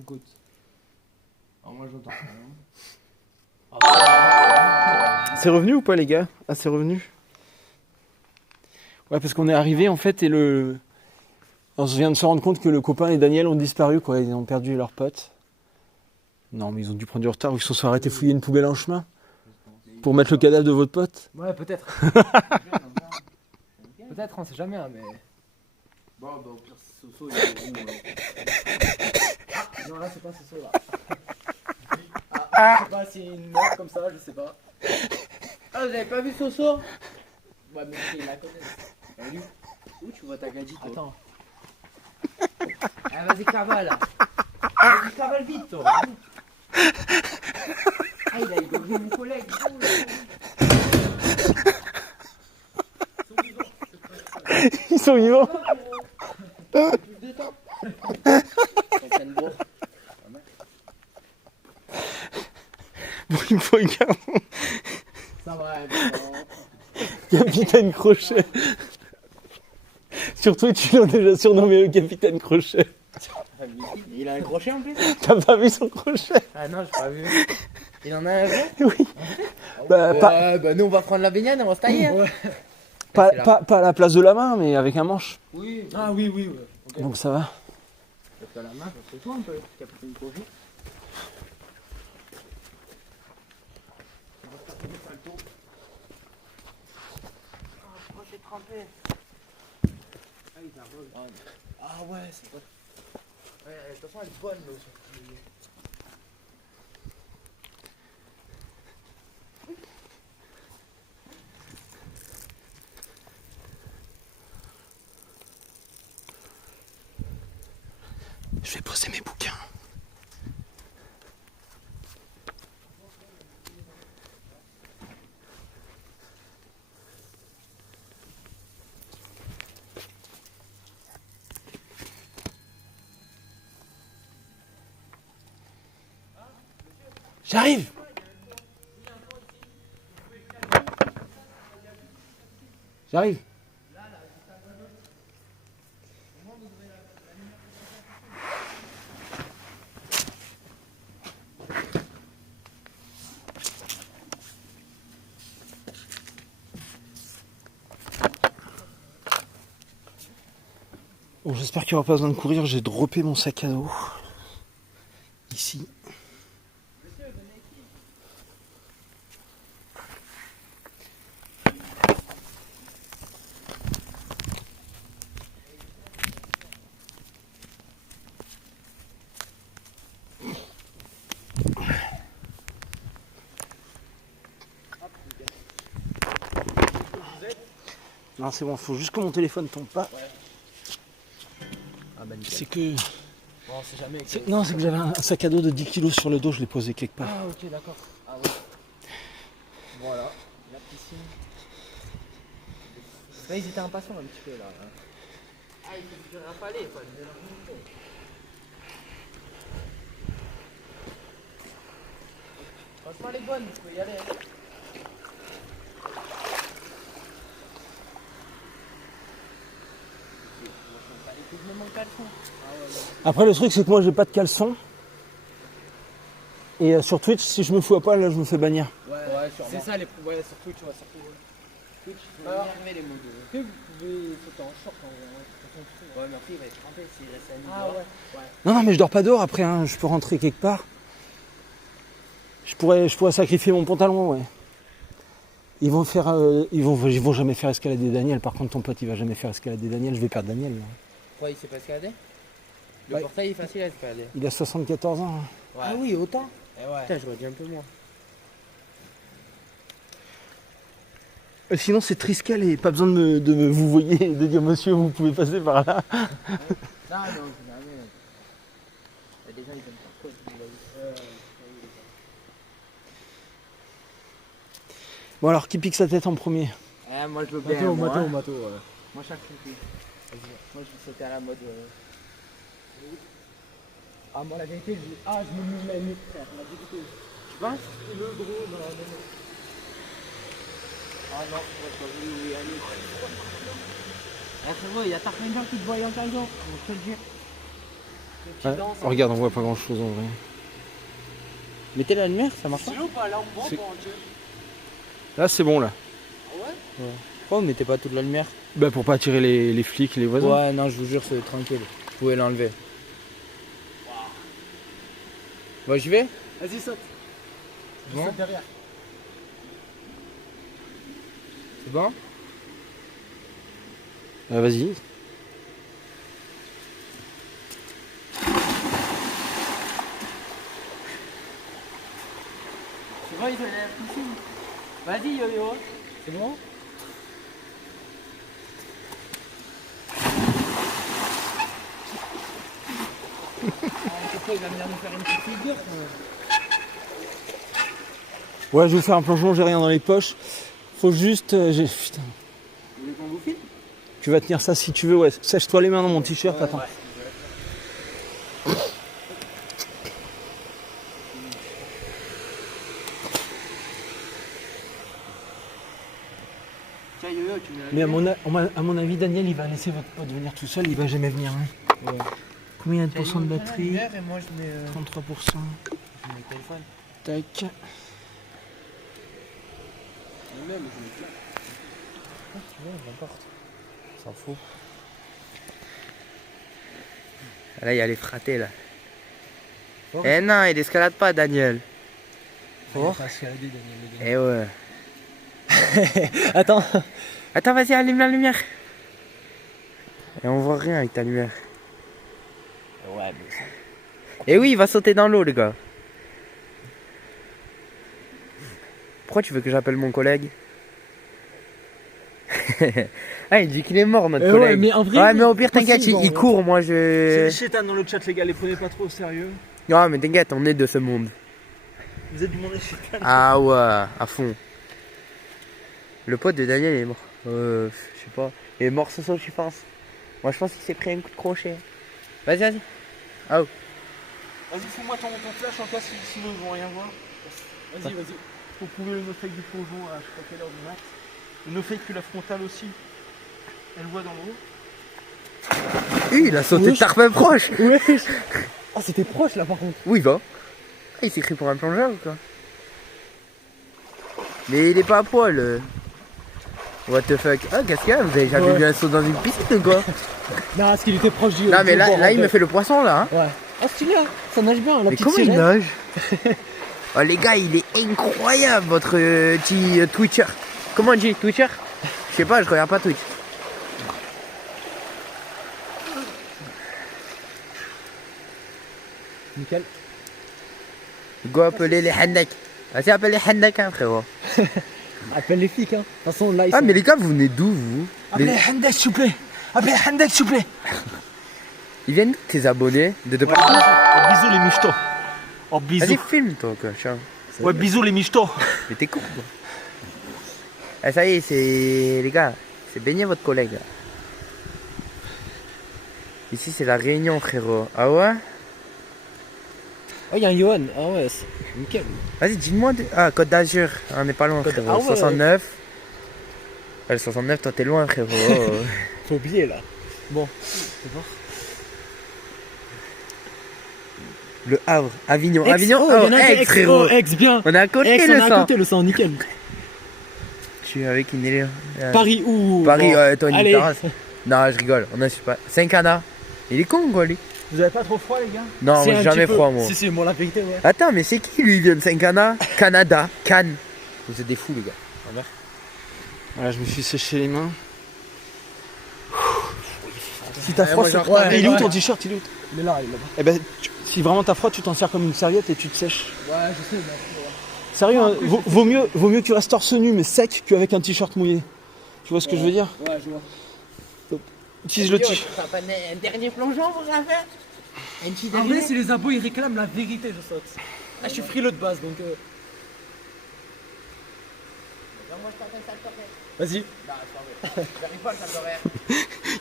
Écoute. Alors moi j'entends rien. C'est revenu ou pas les gars? Ah c'est revenu. Ouais parce qu'on est arrivé en fait et on vient de se rendre compte que le copain et Daniel ont disparu quoi, ils ont perdu leur pote. Non mais ils ont dû prendre du retard ou ils se sont arrêtés fouiller une poubelle en chemin pour mettre le cadavre de votre pote. Ouais peut-être. Peut-être on sait jamais hein, mais. Bon bah au pire Soso il est bon. Non là c'est pas Soso là. Ah, je sais pas si une meuf comme ça, je sais pas. Ah vous avez pas vu Soso? Ouais mais il la connaît. Salut. Où tu vois ta gadji toi? Attends. Ah vas-y cavale. Vas-y cavale vite toi. Ah il a égorgé mon collègue. Ils sont vivants. Plus de temps. Bon il me faut un gars. Ça va, Capitaine Crochet. Sur Twitch, ils l'ont déjà surnommé le Capitaine Crochet. Il a un crochet en plus? T'as pas vu son crochet? Ah non j'ai pas vu. Il en a un vrai? Oui. Bah nous on va prendre la baignade, on va se tailler. Hein. Ouais. Pas à la place de la main, mais avec un manche. Oui. Ah oui, oui, ouais. Okay. Donc ça va. T'as la main, c'est toi un peu, capitaine crochet. Trempé. Ah, il t'arrose. Ah ouais, c'est vrai. Ouais, de toute façon, elle est bonne l'eau. Je vais poser mes bouquins. J'arrive. J'arrive. Bon, j'espère qu'il n'y aura pas besoin de courir, j'ai droppé mon sac à dos. Ici. Non, c'est bon, faut juste que mon téléphone tombe pas. Ah bah nickel. C'est que. Bon, on sait jamais. Non, c'est que j'avais un sac à dos de 10 kilos sur le dos, je l'ai posé quelque part. Ah ok, d'accord. Ah ouais. Voilà, la piscine. Là, ils étaient impatients un petit peu là. Ah, il faut que je rafaler, pas de leur monter. Franchement, elle est bonne, tu peux y aller. Hein. Je me manque pas le fond. Après, le truc, c'est que moi, j'ai pas de caleçon. Et sur Twitch, si je me fous à poil, là, je me fais bannir. Ouais, sûrement. C'est ça les problèmes. Ouais, sur Twitch, ouais, surtout. Twitch, il faut énerver les mots de. Après, vous pouvez sauter en short quand Ouais, mais après, il va être trempé s'il reste à nuit. Ah ouais. Non, non, mais je dors pas dehors après, hein. Je peux rentrer quelque part. Je pourrais sacrifier mon pantalon, ouais. Ils vont jamais faire escalader Daniel. Par contre, ton pote, il va jamais faire escalader Daniel. Je vais perdre Daniel. Là. Pourquoi il s'est pas escaladé? Le Ouais. portail est facile à escalader. Il a 74 ans. Hein. Ouais. Ah oui, autant? Ouais. Putain, j'aurais dit un peu moins. Sinon, c'est Triskel et pas besoin de me vous voyez, de dire monsieur, vous pouvez passer par là. Non, jamais. Les gens, ils donnent pas trop. Bon, alors, qui pique sa tête en premier? Moi, je veux bien. Mato. Moi, chaque fois. Moi, je c'était à la mode. Ah, moi, la vérité, je me mets la nuque, frère. On m'a dégoûté. Tu penses? Le gros dans la maison. Ah non, je vais oui, allez. Frérot, il y a certains gens qui te voient en 15 ans, je te le dis. Ouais, regarde, on voit pas grand chose en vrai. Mettez la lumière, ça marche pas. Sinon, pas là, on voit C'est- pas, Dieu. Là c'est bon là. Pourquoi vous mettez pas toute la lumière? Bah pour pas attirer les flics et les voisins. Ouais, non, je vous jure, c'est tranquille. Vous pouvez l'enlever. Bon, j'y vais? Vas-y, saute. Bon. Saute derrière. C'est bon? Vas-y. C'est vrai, ils ont la piscine. Vas-y, yo-yo. C'est bon? Pourquoi il va venir nous faire une petite figure? Ouais, je vais vous faire un plongeon, j'ai rien dans les poches. Faut juste. Putain. Vous voulez qu'on vous filme? Tu vas tenir ça si tu veux, ouais. Sèche-toi les mains dans mon t-shirt, attends. Tiens, yo-yo, tu mets la Mais lumière. à mon avis, Daniel, il va laisser votre pote venir tout seul, il va jamais venir. Hein. Ouais. Combien de Tiens, pourcents de yo, prends la batterie? lumière et moi je mets, 33%. je mets le téléphone. Tac. Même, je mets là. Ouais, n'importe. S'en fout. Là, il y a les fratés là. Fort. Eh non, il escalade pas, Daniel. Oh. Eh ouais. Attends. Attends, vas-y, allume la lumière. Et on voit rien avec ta lumière. Ouais, mais ça. Eh oui, il va sauter dans l'eau, le gars. Pourquoi tu veux que j'appelle mon collègue? Ah, il dit qu'il est mort, notre ouais, collègue. mais en vrai, ouais, mais au pire, t'inquiète, possible, il en court, moi C'est je. des chétanes dans le chat, les gars, les prenez pas trop au sérieux. Non, mais t'inquiète, on est de ce monde. Vous êtes du monde des chétanes. Ah ouais, à fond. Le pote de Daniel est mort. Je sais pas. Il est mort ce soir, je pense. Moi, je pense qu'il s'est pris un coup de crochet. Vas-y, vas-y. Oh. Vas-y, fous-moi ton flash en cas sinon ils vont rien voir. Vas-y, vas-y. Faut prouver le no-fake du plongeon à je sais pas quelle heure du max. Le no-fake que la frontale aussi, elle voit dans l'eau. Il a sauté Wesh. tarpin proche. Ouais. Ah, c'était proche là par contre. Où il va? Ah, il s'est pris pour un plongeur ou quoi? Mais il est pas à poil. What the fuck? Ah, qu'est-ce qu'il y a? Vous avez jamais Ouais. vu un saut dans une piscine ou quoi? Non, parce qu'il était proche du. Non, mais du bord, là en il me fait le poisson là. Hein. Ouais. Ah, stylé, hein. Ça nage bien, la Mais petite comment il sirène. nage? Oh les gars, il est incroyable votre petit Twitcher. Comment on dit Twitcher? Je sais pas, je regarde pas Twitch. Nickel. Go appeler les Handak. Vas-y, appelle les Handak, hein, frérot. Appelle les flics, hein. De toute façon, là, ils Ah, sont... mais les gars, vous venez d'où vous? Appelez Handek, s'il vous plaît. Appelez Handek, s'il vous plaît. Ils viennent d'où tes abonnés de Ouais, oh, bisous les michtos. Oh, bisous. Vas-y, filme toi, quoi. Tiens. Ouais, bisous les michtos. Mais t'es con, quoi. Ah, ça y est, c'est. Les gars, c'est baigné votre collègue. Là. Ici, c'est la Réunion, frérot. Ah ouais? Oh, il y a un Johan. Ah ouais, c'est nickel. Vas-y, dis-moi. Ah, Côte d'Azur. On n'est pas loin, Côte- frérot. Ah ouais. 69. Ah, le 69, toi, t'es loin, frérot. Faut oublier là. Bon, c'est bon. Le Havre, Avignon. Aix, Avignon, oh, il y en a Aix, un Aix, frérot. oh, Aix, bien. On est à côté, Aix, le on est à sang. côté, le sang, nickel. Je suis avec une élève. Paris ou Paris, bon. toi, une Allez. terrasse. Non, je rigole. On a su pas. C'est un canard. Il est con, quoi, lui. Vous avez pas trop froid, les gars? Non, C'est moi, un j'ai jamais petit peu. froid, moi. Si, si, moi, la vérité, ouais. Attends, mais c'est qui lui? Il vient de Saint-Cana? Canada, Cannes. Vous êtes des fous, les gars. Voilà, je me suis séché les mains. Si t'as Ouais, froid, moi, c'est j'en quoi? retardais, Il est où ouais. ton t-shirt? Il est où? Il est là, il est là. Eh ben, si vraiment t'as froid, tu t'en sers comme une serviette et tu te sèches. Ouais, je sais, mais. Sérieux, hein, vaut mieux que tu restes torse nu mais sec qu'avec un t-shirt mouillé. Tu vois ce que je veux dire? Ouais, je vois. Utilise le t-shirt. Un dernier plongeon pour la faire? Un petit En vrai, si les abos ils réclament la vérité, je saute. Ah, je suis frileux de base donc. Vas-y.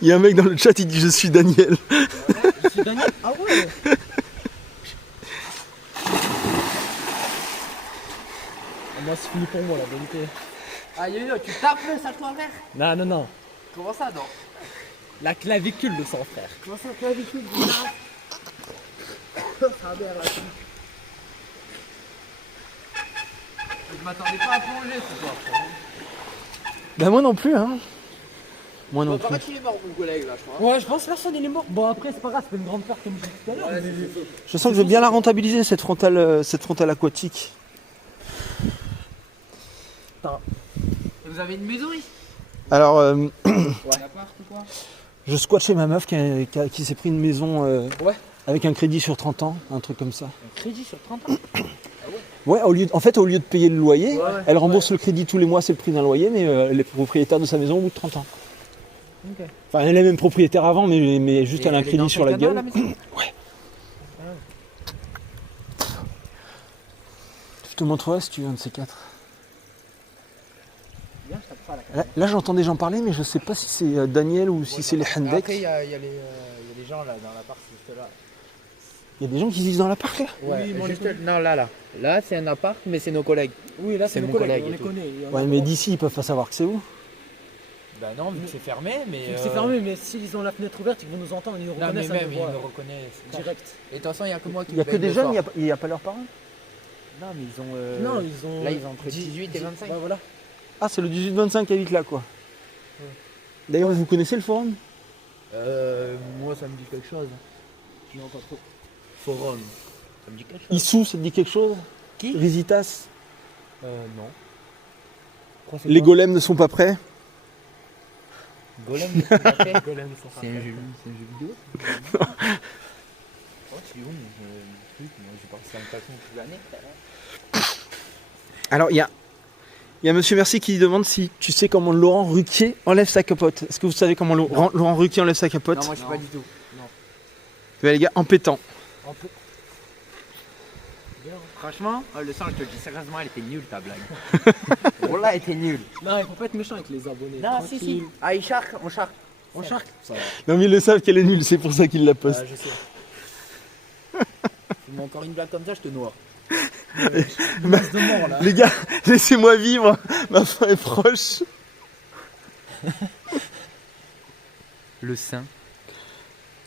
Il y a un mec dans le chat, il dit je suis Daniel. Je suis Daniel. Ah ouais. Moi, c'est fini pour moi la vérité. Ah, yo, tu tapes le salto à verre? Non, non, non. Comment ça, non? La clavicule de son frère. Comment ça, clavicule? Je m'attendais pas à plonger ce soir. Bah moi non plus, hein. Moi non Bon, plus. paraît qu'il est mort, mon collègue, là, je crois. Ouais, je pense que personne il est mort. Bon, après, c'est pas grave, c'est pas une grande perte comme je disais tout à l'heure. Ouais, mais- Je sens que je vais bien la rentabiliser, cette frontale aquatique. Et vous avez une maison ici? Alors, Un appart ou quoi? je squatte chez ma meuf qui s'est pris une maison Ouais. avec un crédit sur 30 ans, un truc comme ça. Un crédit sur 30 ans? Ouais, au lieu de payer le loyer, Ouais. elle rembourse le crédit tous les mois, c'est le prix d'un loyer, mais elle est propriétaire de sa maison au bout de 30 ans. Ok. Enfin, elle est même propriétaire avant, mais juste elle a un crédit sur la gueule. Ouais. Je te montrerai si tu veux un de ces quatre. Bien, je tape pas à la Là, j'entends des gens parler, mais je sais pas si c'est Daniel ou si c'est les Après, Hendek. il y a les gens là dans l'appart, juste là. Il y a des gens qui vivent dans l'appart là. Ouais, Oui, moi, juste les connais. non, là. Là, c'est un appart, mais c'est nos collègues. Oui, là, C'est c'est mon mon collègue, collègue on et les tout. connaît. Il y en a Ouais, mais trois. d'ici, ils peuvent pas savoir que c'est où. Bah non, vu que c'est fermé, mais. C'est fermé, mais s'ils ont la fenêtre ouverte, ils vont nous entendre, ils nous Non, mais reconnaissent. même, ils ils nous me voient reconnaissent. direct. Et de toute façon, il y a que moi qui Il y a me que baigne des le jeunes, soir. il n'y a pas leurs parents. Non, mais ils ont. Non, ils ont. Là, ils ont entre 18 et 25. Ouais, voilà. Ah, c'est le 18-25 qui habite là, quoi. D'ailleurs, vous connaissez le forum? Moi, ça me dit quelque chose. Non, pas trop. Forum. Ça me dit quelque chose. Issou, ça te dit quelque chose? Qui? Risitas? Non. Quoi, Les golems ne sont pas prêts? Golem, c'est pas fait. Golem, C'est un jeu vidéo? Oh, c'est où le truc? Moi, j'ai pensé à un placement toute l'année. Alors, il y a Monsieur Merci qui demande si tu sais comment Laurent Ruquier enlève sa capote. Est-ce que vous savez comment Laurent Ruquier enlève sa capote? Non, moi, je sais pas du tout. Ben, les gars, en pétant. Franchement, le sang, je te le dis sérieusement, elle était nulle ta blague. Voilà, elle était nulle. Non, il faut pas être méchant avec les abonnés. Non, si, si. Ah, il charque, on charque. On charque. Ça va. Non, mais ils le savent qu'elle est nulle, c'est pour ça qu'ils la postent. Ah, je sais. Tu mets encore une blague comme ça, je te noie. Masse de mort là. Les gars, laissez-moi vivre, ma fin est proche. Le sein.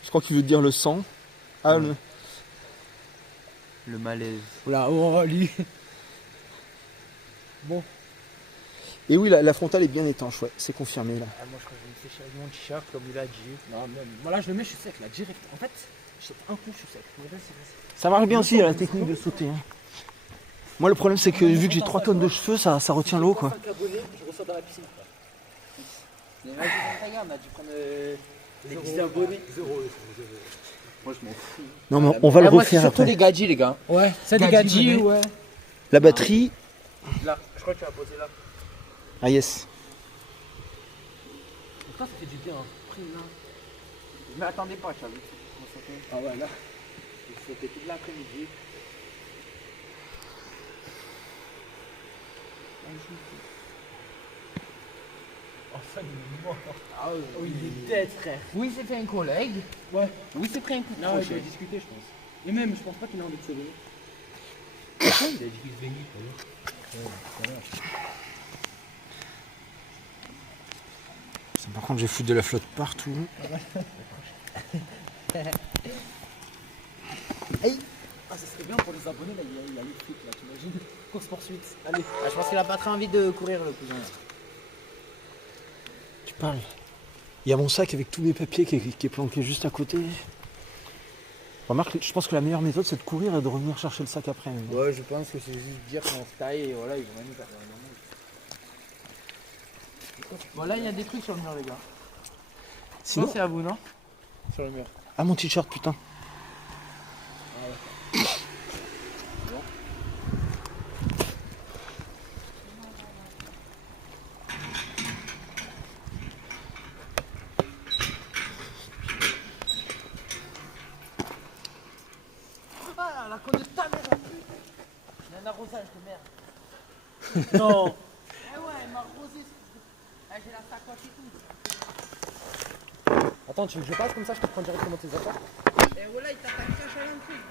Je crois qu'il veut dire le sang. Ah, Ouais. Le malaise. Oula, oh, lui. Et oui, la frontale est bien étanche, ouais, c'est confirmé là. Ah, moi, je crois que je vais me fais chier avec mon t-shirt, comme il a dit. Non, même. Voilà, je le mets, je suis sec là, direct. En fait, j'ai un coup, je suis sec. Mais vas-y, vas-y. Ça marche bien aussi la technique de sauter. Hein. Moi, le problème, c'est que vu que j'ai 3 tonnes de cheveux, ça retient l'eau quoi. 5 abonnés, je reçois dans la piscine. Quoi. Mais vas-y, dans ta gamme, on a dû prendre les 10 Zéro. abonnés. Moi, je m'en fous. Non, mais on va le moi, c'est refaire surtout après. les gadgets, les gars. Ouais, c'est des Gadji, gadgets, venez. ouais. La batterie. Là, je crois que tu vas poser là. Ah, yes. Ça, ça fait du bien. Hein. Après, là. Mais attendez pas, tu as vu. Ah ouais, là. C'était toute l'après-midi. Enfin, il est mort. Ah oui, Oh, il est dead, frère. Oui, c'est fait un collègue. Ouais. Oui, c'est pris un coup de Non, il crochet. doit discuter, je pense. Et même, je pense pas qu'il a envie de se lever. Il a dit qu'il se baignait, Par contre, j'ai foutu de la flotte partout. Ah, ça serait bien pour les abonnés, là, il y a le truc, là, t'imagines? Course poursuite. Allez. Ah, je pense qu'il a pas très envie de courir, le cousin. Tu parles. Il y a mon sac avec tous mes papiers qui est planqué juste à côté. Remarque, je pense que la meilleure méthode, c'est de courir et de revenir chercher le sac après. Ouais, je pense que c'est juste dire qu'on se taille et voilà, ils vont même faire un moment. Bon, là, il y a des trucs sur le mur, les gars. Sinon, C'est à vous, non? Sur le mur. ah, mon t-shirt, putain. Ah, la conne de ta mère, la pute. Il y a un arrosage de merde. Non. Eh ouais, elle m'a arrosé. Ah, j'ai la sacoche et tout. Attends, tu veux que je passe comme ça, je te prends directement tes affaires? Et voilà, il t'attaque cache à l'entrée.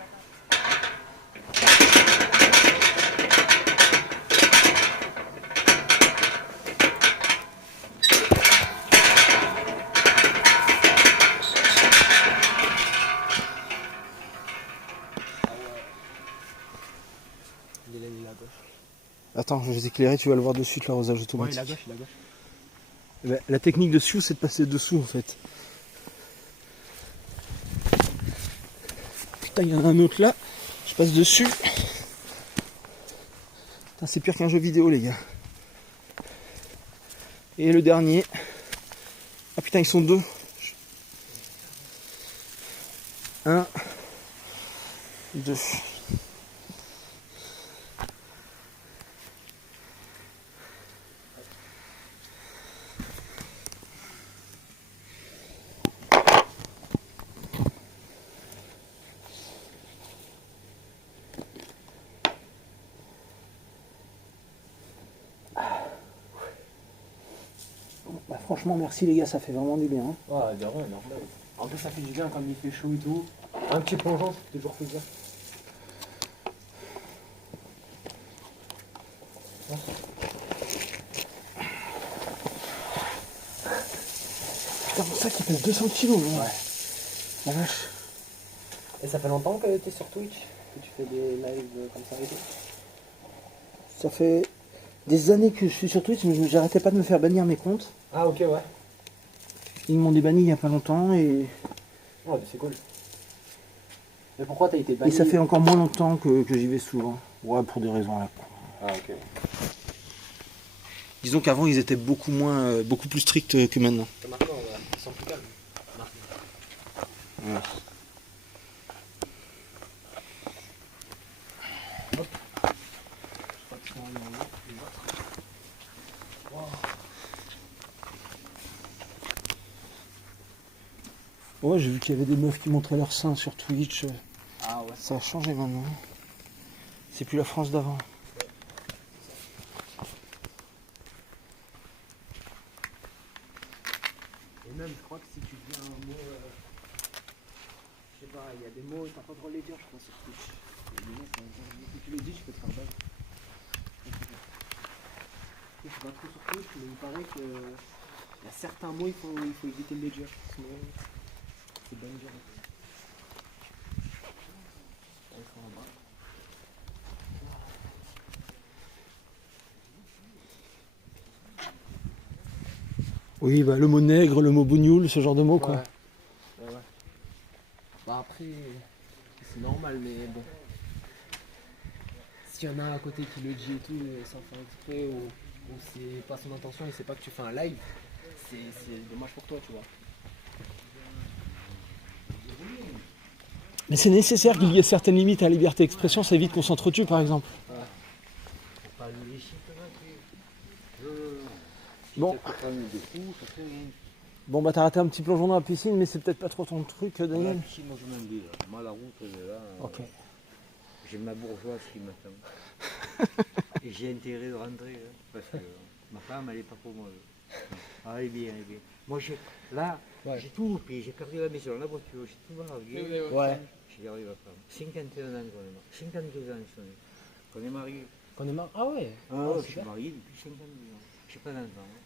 Il est là à gauche. Attends, je vais t'éclairer, tu vas le voir de suite, l'arrosage Ouais, automatique. il est à gauche, il est à gauche. Eh ben, la technique de Sioux, c'est de passer dessous en fait. Putain, il y en a un autre là. Je passe dessus. Putain, c'est pire qu'un jeu vidéo, les gars. Et le dernier. Ah putain, ils sont deux. Un. Deux. Bah, franchement, merci les gars, ça fait vraiment du bien. Hein. Ouais, de rien, normal. En plus, ça fait du bien quand il fait chaud et tout. Un petit plongeon, c'est toujours plaisir. Putain, mon sac il pèse 200 kilos. Ouais. La vache. Et ça fait longtemps que tu es sur Twitch, que tu fais des lives comme ça et tout. Ça fait des années que je suis sur Twitch, mais j'arrêtais pas de me faire bannir mes comptes. Ah, ok, ouais. Ils m'ont débanni il y a pas longtemps et Ouais, c'est cool. Mais pourquoi t'as été banni? ça fait encore moins longtemps que j'y vais souvent. Ouais, pour des raisons à la con. Ah, ok. Disons qu'avant ils étaient beaucoup plus stricts que maintenant. C'est maintenant, ils sont plus calmes. Ouais. Hop. Je crois qu'ils sont allés en haut, les autres. Wow. Ouais, j'ai vu qu'il y avait des meufs qui montraient leurs seins sur Twitch. Ah ouais. Ça a changé maintenant. C'est plus la France d'avant. Et même, je crois que si tu dis un mot, je sais pas, il y a des mots, t'as pas le droit de les dire, je crois, sur Twitch. Il y a des mots, si tu les dis, je peux te faire balle. Je suis pas trop sur Twitch, mais il paraît que il y a certains mots, il faut éviter de les dire. Sinon, c'est dangereux. Ils sont en bas. Oui, bah, le mot nègre, le mot bougnoul, ce genre de mots quoi. Ouais. Bah après, c'est normal, mais bon. S'il y en a un à côté qui le dit et tout, sans faire exprès, ou c'est pas son intention, il sait pas que tu fais un live, c'est dommage pour toi, tu vois. Mais c'est nécessaire qu'il y ait certaines limites à la liberté d'expression, ça évite qu'on s'entretue par exemple. Bon. Bon bah t'as raté un petit plongeon dans la piscine, mais c'est peut-être pas trop ton truc, Daniel. Si, moi je m'en dis, là. Moi la route, elle est là. Ok. J'ai ma bourgeoise qui m'attend. Et j'ai intérêt de rentrer, hein, parce que ma femme, elle n'est pas pour moi. Ah, elle est bien, elle est bien. Moi, j'ai tout loupé, j'ai perdu la maison, la voiture, j'ai tout largué. Ouais. J'ai gardé ma femme. 51 ans qu'on est mariés. 52 ans qu'on est mariés. Qu'on est marre. Ah ouais. Ah, je suis super. marié depuis 52 ans. Je n'ai pas d'enfant. Hein.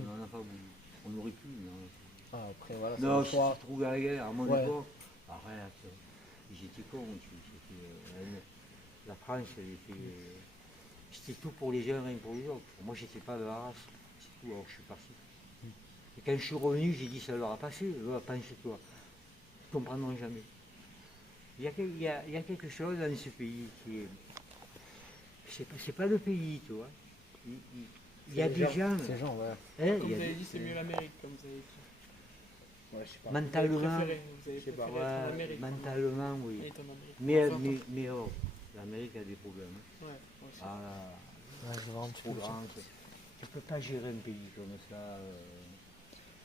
On n'en a pas voulu. On aurait pu, mais on n'a pas. Ah, après, voilà. Non, le je choix. suis trouvé à la guerre, à mon Ouais. époque. Arrête. J'étais con. La France, c'était tout pour les uns et pour les autres. Moi, j'étais pas de la race. C'est tout, alors je suis parti. Et quand je suis revenu, j'ai dit, ça leur a passé. Pense-toi. Ils ne comprendront jamais. Il y a quelque chose dans ce pays qui est... C'est pas le pays, tu vois. Il y a des gens... C'est genre, ouais. Hein, Comme il y vous a avez des- dit, c'est mieux l'Amérique, comme vous avez dit. Ouais, je sais pas. Mentalement, Vous avez préféré être en ouais, Amérique. mentalement, oui. Et être en Amérique. Mais, Enfin, mais oh, l'Amérique a des problèmes. Hein. ouais, moi aussi. Ah, Ouais, je vais voir un petit trop peu ça. grand. Tu peux pas gérer un pays comme ça.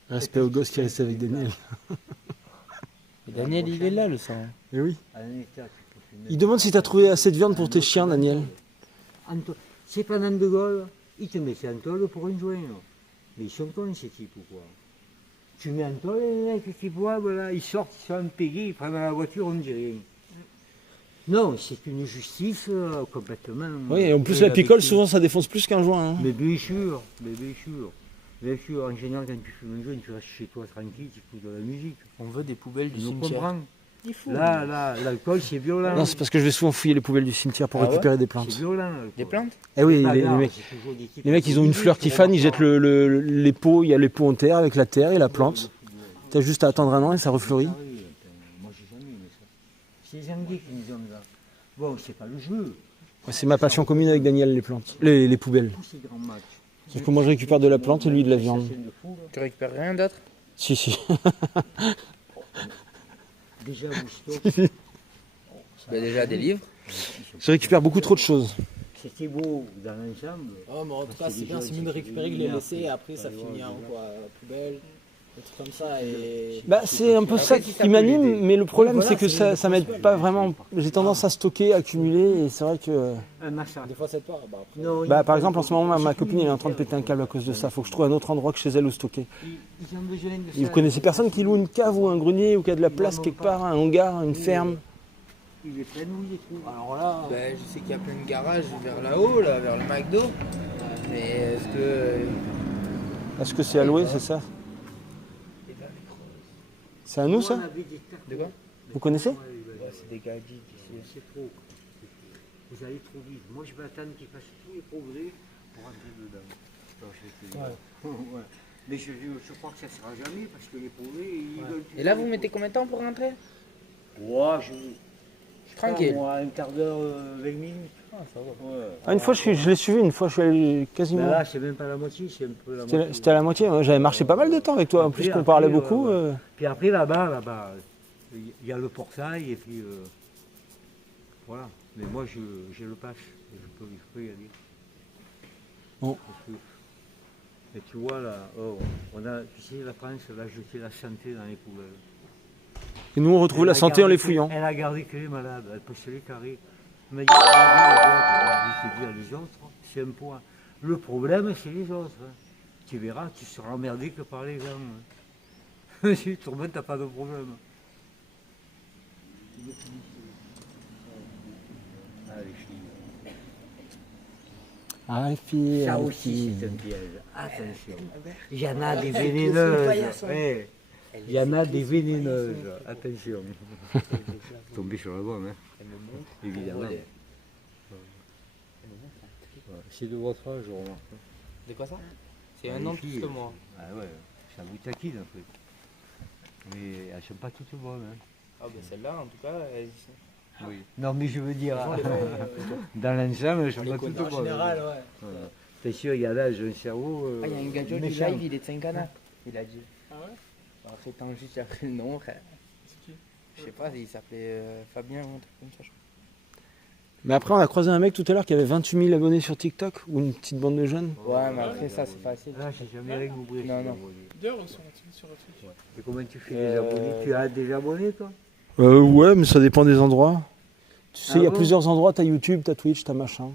Respect au gosse qui reste avec Daniel. Et Daniel, il est là, le sang. Eh oui. À un hectare, tu peux fumer. Il demande si t'as trouvé assez de viande pour tes chiens, Daniel. C'est pendant De Gaulle, il te met en tôle pour un joint. là. Mais ils sont cons ces types ou quoi? Tu mets en tôle les mecs qui boivent là, ils sortent, ils sont impayés, ils prennent la voiture, on ne dit rien. Non, c'est une justice complètement. Oui, et en plus la picole, souvent ça défonce plus qu'un joint. Hein. Mais bien sûr, mais bien sûr. Bien sûr, en général, quand tu fumes un joint, tu restes chez toi tranquille, tu écoutes de la musique. On veut des poubelles du Tu nous cimetière. comprends. Il faut. Là, l'alcool, c'est violent. Non, c'est parce que je vais souvent fouiller les poubelles du cimetière pour Ah récupérer des C'est plantes. violent, l'alcool. Des plantes? Eh oui, Ah, les non, mecs. c'est toujours des types Les mecs, ils ont une fleur qui fanent, ils jettent les pots, il y a les pots en terre avec la terre et la plante. T'as juste à attendre un an et ça refleurit. Moi, j'ai jamais aimé ça. C'est les Anglais qui nous ont ça. Bon, c'est pas le jeu. Ouais, c'est ma passion commune avec Daniel, les plantes. Les poubelles. Tous ces grands matchs. Sauf que moi, je récupère de la plante et lui de la viande. Tu récupères rien d'autre? Si, si. Déjà, Woodstock, Bah, déjà des livres. Je récupère beaucoup trop de choses. c'était beau dans l'ensemble. Oh, mais en tout cas, c'est bien, c'est mieux de récupérer que de les laisser et après ça finit en quoi, poubelle, des trucs comme ça. Et... Bah, c'est un peu ça qui m'anime, mais le problème, c'est que ça m'aide pas vraiment. J'ai tendance à stocker, accumuler, et c'est vrai que. Un massacre. Des fois, c'est pas. Bah, après, Non, Bah, par exemple, en ce moment, ma copine elle est en train de péter un câble à cause de ça. Faut que je trouve un autre endroit que chez elle où stocker. ils ont besoin de ça. Et vous connaissez personne qui loue une cave ou un grenier ou qui a de la place quelque part, un hangar, une ferme? Il est plein où il est tout. Alors là, je sais qu'il y a plein de garages vers là-haut, là, vers le McDo. Mais Est-ce que c'est alloué, c'est ça? C'est à nous, ça? de quoi? Vous connaissez? Ouais, c'est des gadgets ici. C'est trop. Vous allez trop vite. Moi, je vais attendre qu'ils fassent tous les progrès pour rentrer dedans. Alors, je vais te dire. Ouais. Mais je crois que ça ne sera jamais parce que les progrès, ils veulent. Et là, vous mettez combien de temps pour rentrer? Ouais, Tranquille. Moi, un quart d'heure, 20 minutes. Ah, ça va. Ouais. Ah, une fois, je l'ai suivi, une fois, je suis allé quasiment. Mais là, c'est même pas la moitié, c'est un peu la C'était moitié. c'était à la moitié. Moi, j'avais marché pas mal de temps avec toi. En plus, qu'on parlait beaucoup. Puis après, là-bas, il y a le portail et puis voilà. Mais moi, j'ai le pass. Je peux y aller. Bon. Et tu vois, là, tu sais, la France, elle a jeté la santé dans les poubelles. Et nous, on retrouve la santé en les fouillant. Elle a gardé que les malades, elle peut se les carrer. Mais il y a les autres, les autres, c'est un point. Le problème, c'est les autres. Hein. Tu verras, tu seras emmerdé que par les gens. Hein. Si tu remontes, t'as pas de problème. Ah, les filles. Ah, les filles. Ça les aussi, filles. c'est un piège. Attention. Il y en a des vénéneuses. Ouais. Il y en a des vénéneuses. Attention. Tomber sur la bonne, hein. Évidemment. Ouais. C'est de votre âge, je remarque. De quoi ça? C'est Ah, un les an de plus filles. que moi. Ah ouais, ça vous taquine un peu. Mais elles sont pas toutes bonnes. Hein. Ah, bah celle-là, en tout cas, elles y sont. Oui. Non, mais je veux dire, On les voit, dans l'ensemble, elles sont on les pas connaît toutes en bonnes. général, ouais. Voilà. T'es sûr, il y a là, j'ai un cerveau. Ah, il y a un gadget du méchant. live, il est de Saint-Cana. Il a dit. Ah ouais? Après, tant juste après le nom, frère. C'est qui? Je sais pas, il s'appelait Fabien ou un truc comme ça, je crois. Mais après, on a croisé un mec tout à l'heure qui avait 28 000 abonnés sur TikTok ou une petite bande de jeunes. Ouais, mais après, ça, c'est facile. Là, j'ai jamais rien oublié. Non, non. D'ailleurs, sur un truc. Et comment tu fais les abonnés? Tu as des abonnés, toi? Ouais, mais ça dépend des endroits. Tu sais, il y a bon plusieurs endroits. T'as YouTube, t'as Twitch, t'as machin.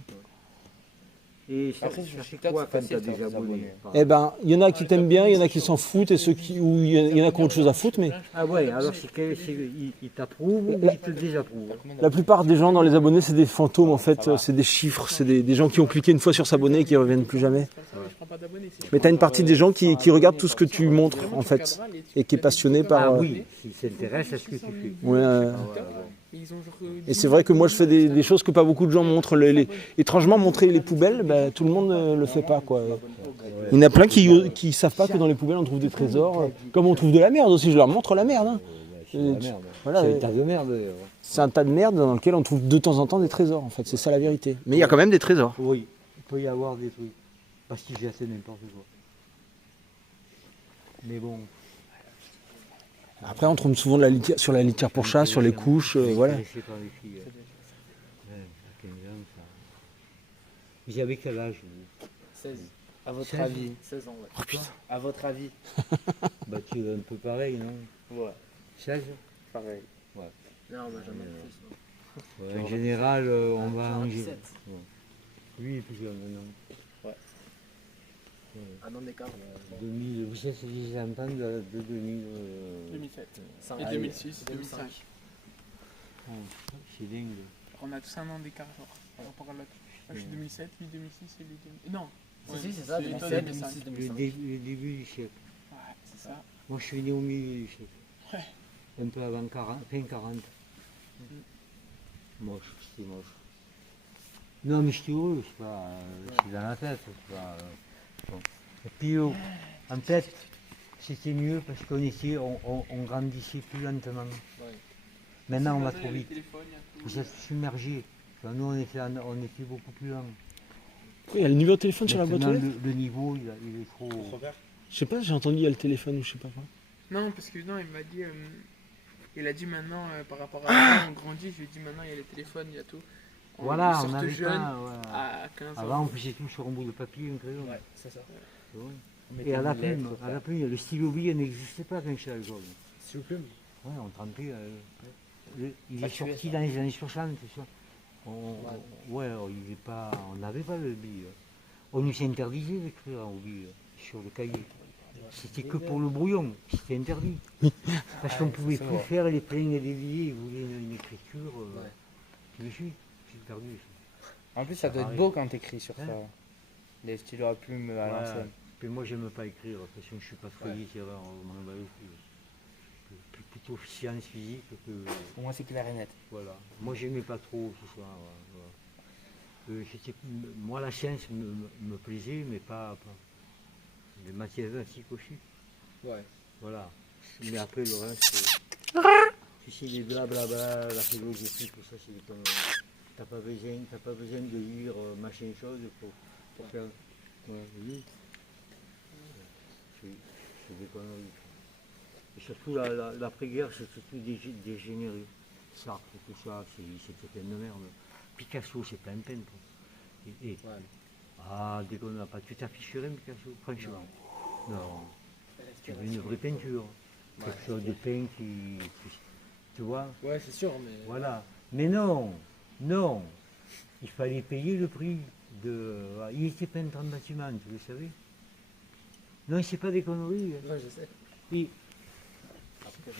Et Après, ça sur fait TikTok, quoi c'est quand facile t'as de des faire des abonnés? abonnés. Eh ben, il y en a qui t'aiment bien, il y en a qui s'en foutent, et ceux qui, ou il y en a qui ont autre chose à foutre, mais Ah ouais, alors ils t'approuvent ou ils te désapprouvent? la plupart des gens dans les abonnés, c'est des fantômes en fait, c'est des chiffres, c'est des gens qui ont cliqué une fois sur s'abonner et qui reviennent plus jamais. C'est pas ça, mais je prends pas d'abonnés. c'est- Mais t'as une partie des gens qui regardent tout ce que tu montres en fait, et qui est passionné par. Ah oui, s'ils s'intéressent à ce que tu fais. Ouais, Ils ont genre, et c'est vrai que moi je fais des choses que pas beaucoup de gens montrent. Étrangement, montrer les poubelles, bah, tout le monde ne le fait pas quoi. Il y en a plein qui savent pas que dans les poubelles on trouve des trésors, comme on trouve de la merde aussi. Je leur montre la merde. Hein. C'est de la merde. Voilà, C'est un tas de merde d'ailleurs. c'est un tas de merde dans lequel on trouve de temps en temps des trésors en fait. C'est ça la vérité. Mais il y a quand même des trésors. Oui, il peut y avoir des trucs. Parce qu'ils jettent n'importe quoi. Mais bon. Après, on trouve souvent de la litière, sur la litière pour chat, sur les couches, voilà. Intéressé par les filles. Ouais, à 15 ans, ça. Vous avez quel âge vous? 16. À votre 16. avis. 16 ans, ouais. Oh putain. À votre avis. Bah tu es un peu pareil, non? Ouais. 16? Pareil. Ouais. Non, moi jamais plus. Ouais, en général, on va en 17. Lui, plus jeune maintenant. Un an d'écart. 2000, vous savez, j'ai entendu de 2000. 2007. Cinq. Et Ah, 2006, 2005. 2005. Oh, c'est dingue. On a tous un an d'écart, genre, par rapport à l'autre. Moi, je suis 2007, lui 2006 et lui 2000. Non. Si, c'est ça, toi, 2007, 2005. 2006, Le 2005. début du siècle. Ouais, c'est ça. Moi, je suis né au milieu du siècle. un peu avant 40, fin 40. Moche, c'était moche. Non, mais j'étais heureux, c'est pas, c'est dans la tête, c'est pas, bon. Et puis, en fait, c'était mieux parce on grandissait plus lentement. Maintenant, on va trop vite. Vous êtes submergé. Enfin, nous, on était beaucoup plus lents. Il y a le numéro de téléphone sur la boîte aux Maintenant, lettres. le niveau, il est trop. Je sais pas, j'ai entendu il y a le téléphone ou je sais pas quoi. Non, parce que non, il m'a dit. Il a dit maintenant, par rapport à avant, on grandit. Je lui ai dit maintenant, il y a les téléphones, il y a tout. Voilà, ils on sortent avait jeunes pas. Voilà. à 15 ans. Avant, on faisait tout sur un bout de papier, un crayon. Ouais, c'est ça. C'est vrai. Et à la plume, le stylo bille n'existait pas quand j'étais à l'école. S'il vous plaît. Ouais, on trempait. Il Ah, est tu es sorti ça. dans les années 60, c'est ça. On n'avait pas le bille. On nous interdisait d'écrire au bille sur le cahier. C'était que pour le brouillon, c'était interdit. Parce qu'on ne pouvait c'est plus vrai. faire les pleins et les billets, ils voulaient une écriture. Tu me suis? J'ai perdu ça. En plus, ça doit être Pareil. beau quand t'écris sur Hein? ça. Les stylos à plumes à Voilà. l'ancienne. Puis moi, j'aime pas écrire, parce que je ne suis pas trop littéraire, on m'en va plus. Plutôt science physique que. Pour moi, c'est clair et net. Voilà. Moi, j'aimais pas trop tout ça. Voilà. Moi, la science me plaisait, mais pas les mathématiques aussi. Ouais. Voilà. Mais après, le reste, tu sais, les blablabla, la philosophie, tout ça, c'est des conneries. T'as pas besoin de lire machin chose pour faire. Ouais, oui. C'est des conneries. Et surtout, l'après-guerre, c'est tout dégénéré. Sartre, tout ça, c'était plein de merde. Picasso, c'est plein de peintre. Dès qu'on n'a pas. Tu t'affiches sur un Picasso, franchement. Non. Tu veux une vraie peinture. Quelque chose de peint tu vois. Ouais, c'est sûr, mais. Voilà. Mais non, non. Il fallait payer le prix de. Il était peintre en bâtiment, tu le savais? Non, c'est pas des conneries. Hein. Ouais, je sais. Et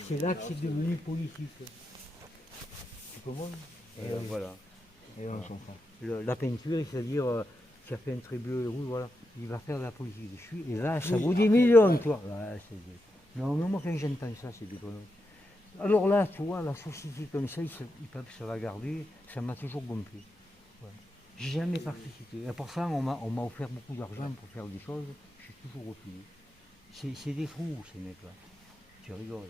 c'est là que c'est devenu politique. Tu comprends? Voilà. Et on s'en fout. La peinture, c'est-à-dire, ça fait un trait bleu et rouge, voilà. Il va faire de la politique dessus, et là, ça vaut des millions, toi. Ouais, non, moi, quand j'entends ça, c'est des conneries. Alors là, tu vois, la société comme ça, ils peuvent se la garder, ça m'a toujours gonflé. Ouais. J'ai jamais participé. Et pour ça, on m'a offert beaucoup d'argent pour faire des choses, j'ai toujours refusé. C'est des trous, ces mecs-là. Tu rigoles.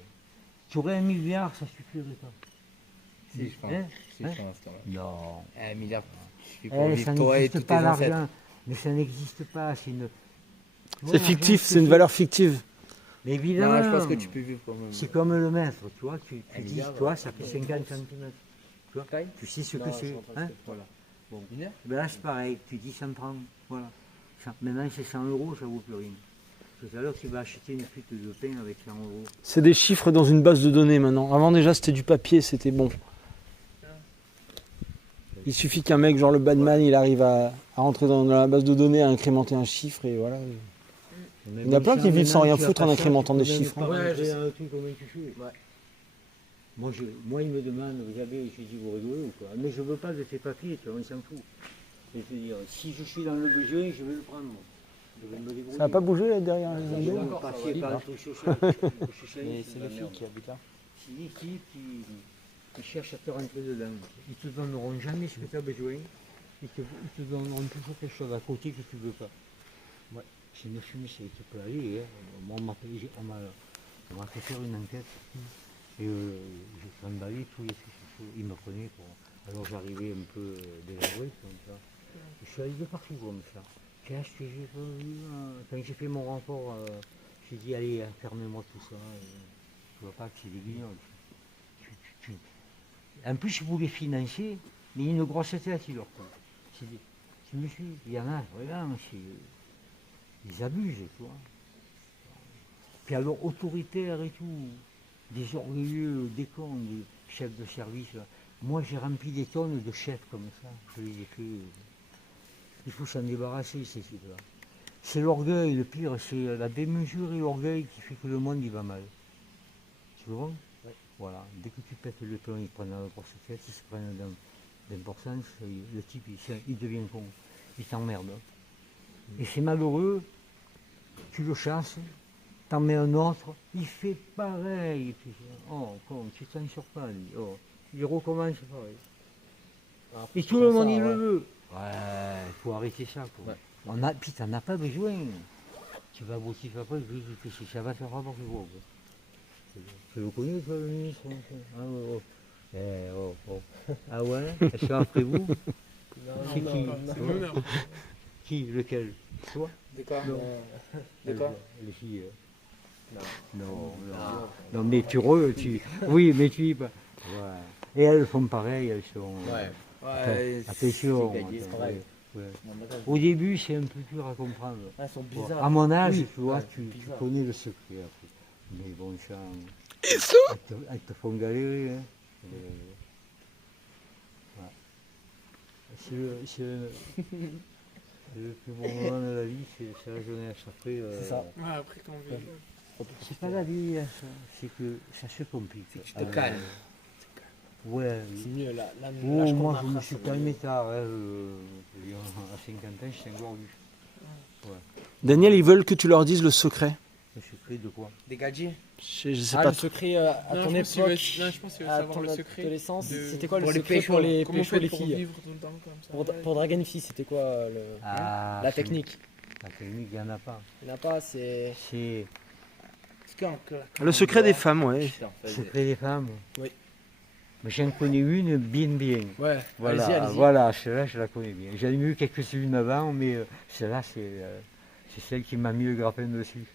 Tu aurais 1 milliard, ça suffirait pas. Si, je pense. Hein? Si, Hein? je pense quand même. Non. 1 milliard, suffit pour Ça vivre toi et n'existe tous tes pas ancêtre. l'argent. Mais ça n'existe pas. C'est une. C'est fictif, c'est une valeur fictive. Mais évidemment. Non, je pense que tu peux vivre quand même. C'est comme le mètre, tu vois. Tu Un dis, milliard, toi, ça fait 50 cm. Tu vois, Taille. tu sais ce Non, que je c'est. comprends ce Hein? que- Voilà. Bon. Une heure. Ben là, c'est pareil. Tu dis 100 francs. Voilà. Maintenant, c'est 100 euros, ça vaut plus rien. Tout à l'heure, tu vas acheter une fuite de pain avec 100 euros. C'est des chiffres dans une base de données maintenant. Avant déjà c'était du papier, c'était bon. Il suffit qu'un mec, genre le Batman, il arrive à rentrer dans la base de données, à incrémenter un chiffre et voilà. Il y en a plein qui vivent sans rien foutre en incrémentant des chiffres. Ouais, je sais. un truc comment tu fais. Ouais. Moi, il me demande, vous avez, je dis, vous rigolez ou quoi? Mais je veux pas de ces papiers, tu vois, on s'en fout. Je veux dire, si je suis dans le besoin, je vais le prendre. Je vais me débrouiller. Ça n'a pas bougé là, derrière les Je windows vais D'accord, ça passer va, par d'accord. le truc social. Mais c'est le fille qui habite là. C'est des types qui cherchent à te rentrer dedans. Ils te donneront jamais ce que tu as besoin. Ils te donneront toujours quelque chose à côté que tu ne veux pas. Ouais. C'est une fumée, ça peut aller. Hein. Moi, on m'a fait faire une enquête. Et j'ai trimballé tous les trucs. Ils me prenaient pour. Alors j'arrivais un peu délabré comme ça. Je suis allé de partout comme ça. Qu'est-ce que j'ai pas vu hein? Quand j'ai fait mon rapport, j'ai dit allez, fermez-moi tout ça. Tu vois pas que c'est des guignols. En plus, je voulais financer, mais une grosse tête, il leur faut. Tu me suis, il y en a, vraiment, ils abusent, tu vois. Puis alors, autoritaires et tout, des orgueilleux, des cons, des chefs de service. Là. Moi, j'ai rempli des tonnes de chefs comme ça. Je les ai fait. Il faut s'en débarrasser, ces trucs-là. C'est l'orgueil, le pire, c'est la démesure et l'orgueil qui fait que le monde, il va mal. Tu vois? Ouais. Voilà. Dès que tu pètes le plomb, ils prennent la grosse tête, ils se prennent d'importance, le type, il devient con. Il t'emmerde. Et c'est malheureux, tu le chasses, t'en mets un autre, il fait pareil. Et puis, oh, con, tu t'en sors pas, lui. Oh, il recommence pareil. Après, Et tout le monde, ça, il ouais. le veut. Ouais, il faut arrêter ça, quoi. Ouais. Puis t'en as pas besoin. Tu vas bosser après, ça va te faire n'importe quoi. Tu le connais, toi, le ministre? Ah ouais, oh. Ah ouais? C'est après vous? C'est qui? C'est l'honneur. Qui? Lequel? Toi? De quoi? Non. De quoi? Les filles. Non. Non, mais oui, mais tu y vas. Ouais. Et elles font pareil, elles sont. Ouais. Attention. c'est pareil. Ouais. Au début, c'est un peu dur à comprendre. Elles sont Bon, bizarres. à mon âge, Oui, tu vois, ouais, tu bizarre. connais le secret après. Mais bon, ça. Elles te font galérer. Hein. Ouais. C'est le plus bon moment de la vie, c'est la jeunesse. Après, C'est ça. Ouais, après, quand on veut. c'est pas la vie, hein, ça. C'est que ça se complique. Tu te calmes. Ouais. C'est mieux là. Là, Oh, je moi, comprends je me ça, suis c'est calmé mieux. tard. Hein, à 50 ans, j'étais un gordu. Daniel, ils veulent que tu leur dises le secret. Le secret de quoi? Des gadgets. Je sais Ah, pas. le secret à Non, ton je pense qu'il veut- époque, non, je pense qu'il veut à savoir ton le secret adolescence, de- c'était quoi le pour les secret péchos. pour les Comment on péchos, fait les pour filles? vivre tout le temps comme ça? Pour draguer une fille, c'était quoi Ah, la c'est- technique? La technique, il n'y en a pas. Il n'y en a pas, c'est... C'est Le secret des femmes, ouais. le secret des femmes. Oui. Mais j'en connais une bien. Ouais, Voilà, allez-y. voilà, celle-là, je la connais bien. J'en ai eu quelques-unes avant, mais celle-là, c'est celle qui m'a mis le grappin dessus.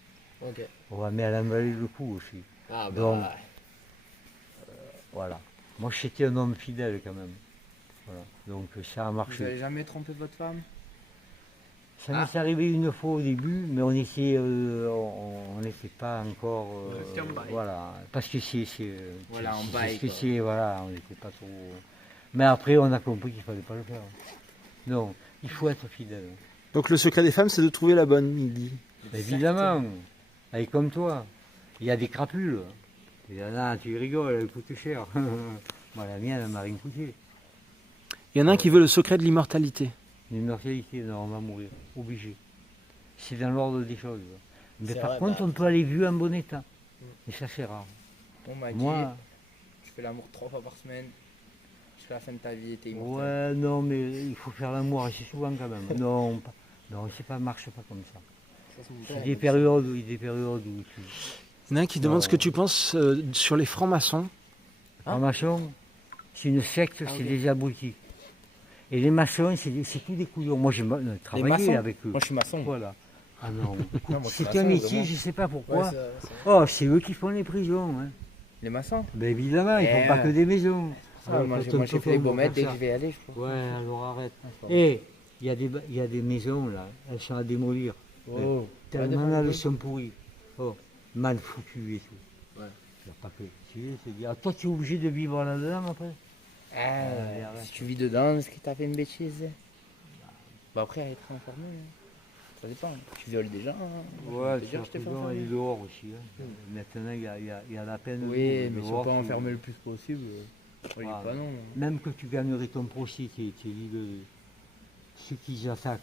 Ok. Ouais, mais elle a emballé le coup aussi. Ah bah... Donc, Voilà. Moi, j'étais un homme fidèle quand même. Voilà. Donc, ça a Vous marché. avez jamais trompé votre femme? Ça m'est arrivé une fois au début, mais on n'était pas encore. C'était en bail. Voilà. Parce que Voilà, en c'est bail, ce que quoi. c'est, voilà, on n'était pas trop. Mais après, on a compris qu'il ne fallait pas le faire. Non, il faut être fidèle. Donc le secret des femmes, c'est de trouver la bonne, il dit. Évidemment, elle est comme toi. Il y a des crapules. Il y en a, tu rigoles, elle coûte cher. Moi, la mienne, elle m'a rien coûté. Il y en a un qui veut le secret de l'immortalité. L'immortalité, non, on va mourir, obligé. C'est dans l'ordre des choses. Mais C'est par vrai, contre, bah. on peut aller vu en bon état. Et ça, c'est rare. On m'a dit, Moi, tu fais l'amour 3 fois par semaine, jusqu'à la fin de ta vie et t'es immortel. ouais, non, mais il faut faire l'amour assez souvent quand même. Non, non, c'est pas, marche pas comme ça. Il y a des périodes où tu. Il y en a un qui demande ce que tu penses sur les francs-maçons. Un maçon, c'est une secte, c'est des abrutis. Et les maçons, c'est tous des couillons. Moi, j'ai travaillé maçons avec eux. Moi, je suis maçon. Voilà. Ah non, Non, moi, je suis c'est un maçon, métier, vraiment. je sais pas Ouais, pourquoi. c'est- Oh, c'est eux qui font les prisons. Hein. Les maçons? Ben évidemment, ils font pas que des maisons. Alors, moi, quand on j'ai peut fait les faire baumettes dès ça. que je vais y aller, je crois. Ouais, alors arrête. Et il y a des maisons là, elles sont à démolir. Oh. Tellement elles sont pourries. Oh, mal foutues et tout. Ouais. Il y a pas que. Tu veux te dire, toi tu es obligé de vivre là-dedans après. Ah, si tu vis dedans, est-ce que t'as fait une bêtise? Bah après, être enfermé, hein. Ça dépend. Tu violes des gens, hein. Ouais, Je peux dire que je t'ai fait elle est enfermer. dehors aussi. Hein. Maintenant, il y a la peine. Oui, de mais si on dehors, peut tu- enfermer le plus possible, on dit Voilà. pas non. Même que tu gagnerais ton procès, tu es libre. Ceux qui attaquent,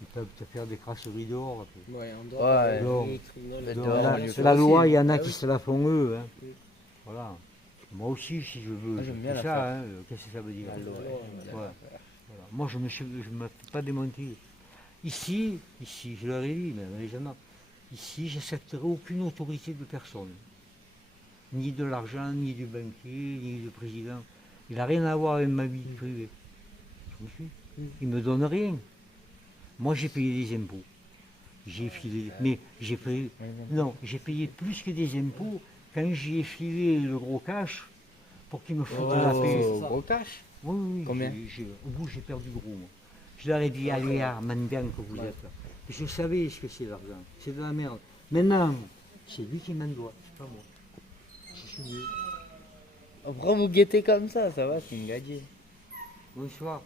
ils peuvent te faire des crasseries dehors. Après. Ouais, en dehors, Ouais. Non. les tribunaux, les- Donc, Donc, dehors, la on lui fait la aussi. loi, il y en a Ah qui oui. se la font eux. Hein. Oui. Voilà. Moi aussi, si je veux. Moi, j'aime je bien fais la ça. faire. Hein. Qu'est-ce que ça veut dire La loi, Ouais. Voilà. Moi, je ne me fais pas démentir. Ici, je leur ai dit, mais les gens, ici, j'accepterai aucune autorité de personne. Ni de l'argent, ni du banquier, ni du président. Il n'a rien à voir avec ma vie privée. Je me suis. Il ne me donne rien. Moi, j'ai payé des impôts. J'ai filé. Mais j'ai payé. Non, j'ai payé plus que des impôts quand j'y ai filé le gros cash pour qu'ils me foutent la paix. Oh, gros cash. Oui, oui. Combien? Au bout, j'ai perdu gros. Moi. Je leur ai dit, allez, mendiant que vous êtes. Je savais ce que c'est l'argent. C'est de la merde. Maintenant, c'est lui qui m'en doit, c'est pas moi. Je suis mieux. Après, vous guettez comme ça va, c'est une gadget. Bonsoir,